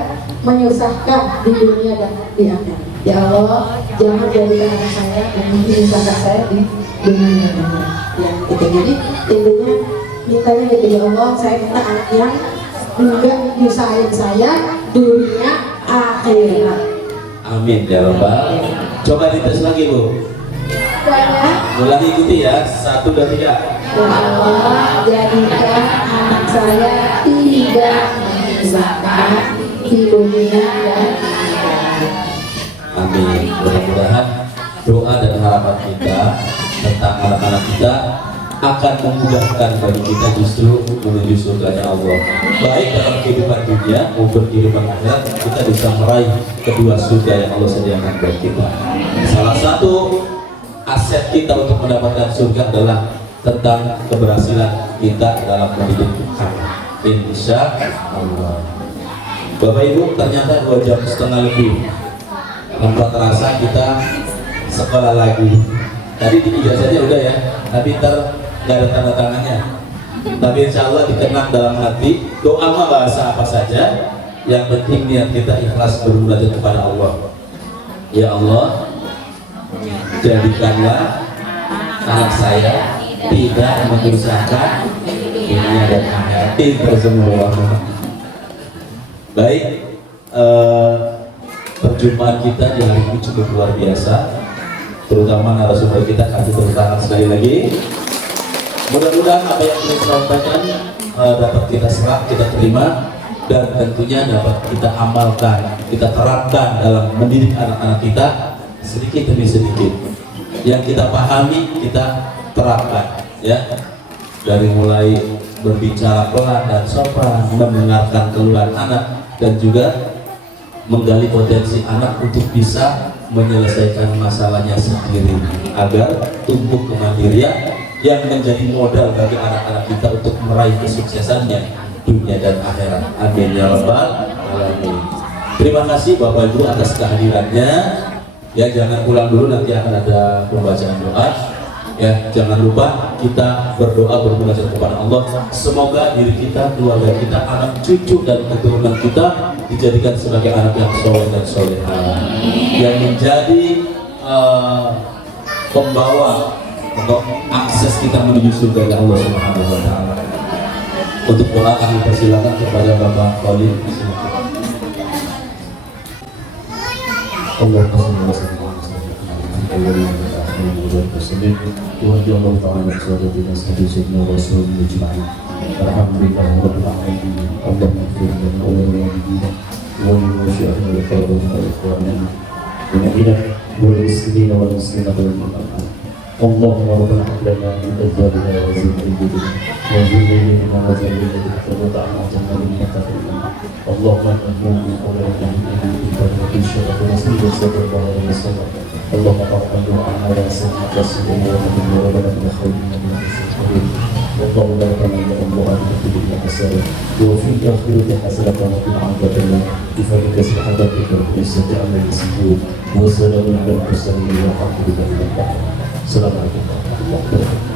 menyusahkan di dunia dan di akhirat. Ya Allah, jangan jadikan anak saya menyusahkan saya di dunia dan akhirat. Ya, gitu. Jadi intinya mintanya gitu, ya Allah, saya minta anak yang enggak nyusahin saya dunia akhirat. Amin ya Rabbal. Coba dites lagi Bu. Mulai ikuti ya, 1, 2, 3. Ya Allah, jadikan anak saya tidak menyusahkan di dunia dan akhirat. Amin. Mudah-mudahan doa dan harapan kita tentang anak-anak kita akan memudahkan bagi kita justru menuju surganya Allah. Baik dalam kehidupan dunia maupun kehidupan akhirat, kita bisa meraih kedua surga yang Allah sediakan buat kita. Salah satu aset kita untuk mendapatkan surga adalah tentang keberhasilan kita dalam mendidik anak. Insya Allah. Bapak Ibu, ternyata 2,5 jam lebih. Tanpa terasa kita sekolah lagi. Tadi di ijazahnya udah ya, tapi ntar nggak ada tanda tangannya. Tapi insya Allah dikenang dalam hati. Doa mah bahasa apa saja, yang penting niat kita ikhlas bermunajat kepada Allah. Ya Allah, jadikanlah anak saya tidak menyusahkan dunia dan akhirat. Pintar semua. Baik, perjumpaan kita di hari ini cukup luar biasa, terutama narasumber kita. Kasih tepuk tangan sekali lagi. Mudah-mudahan apa yang kita sampaikan dapat kita serap, kita terima, dan tentunya dapat kita amalkan, kita terapkan dalam mendidik anak-anak kita sedikit demi sedikit. Yang kita pahami kita terapkan, ya, dari mulai berbicara pelan dan sopan, mendengarkan keluhan anak, dan juga menggali potensi anak untuk bisa menyelesaikan masalahnya sendiri agar tumbuh kemandirian yang menjadi modal bagi anak-anak kita untuk meraih kesuksesannya dunia dan akhirat. Amin ya rabbal alamin. Terima kasih Bapak Ibu atas kehadirannya. Ya, jangan pulang dulu, nanti akan ada pembacaan doa. Ya, jangan lupa kita berdoa bermunajat kepada Allah. Semoga diri kita, keluarga kita, anak cucu dan keturunan kita dijadikan sebagai anak yang soleh dan solehah, yang menjadi pembawa untuk akses kita menuju surga Allah Subhanahu wa taala. Untuk doa kami persilakan kepada Bapak Khalid. Allah اللهم ربنا هب لنا من ازواجنا وذريتنا وذريتنا وذريتنا قرة اعين واجعلنا للمتقين اللهم انه من قولنا من شرف رسول صلى الله عليه وسلم اللهم تقبل دعاءنا يا سيدنا رسولنا ونبينا ربنا بالاخرين من المسلمين والله لك من الله في الدنيا حسنه وفي الاخره حسنه وقنا عذاب النار بفضلك سبحانك وبحمدك عما يصفون وسلام على المرسلين والحمد لله رب العالمين. Assalamualaikum warahmatullahi wabarakatuh.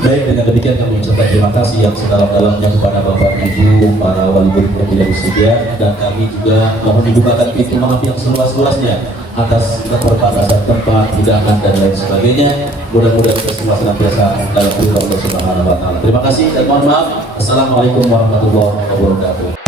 Baik, dengan demikian kami ucapkan terima kasih yang sedalam-dalamnya kepada Bapak Ibu, para wali murid yang tidak bersedia, dan kami juga mohon dibukakan pintu maaf yang seluas-luasnya atas keterbatasan tempat, hidangan dan lain sebagainya. Mudah-mudahan kita semua senantiasa dalam ridho Allah Subhanahu wa taala. Terima kasih dan mohon maaf. Assalamualaikum warahmatullahi wabarakatuh.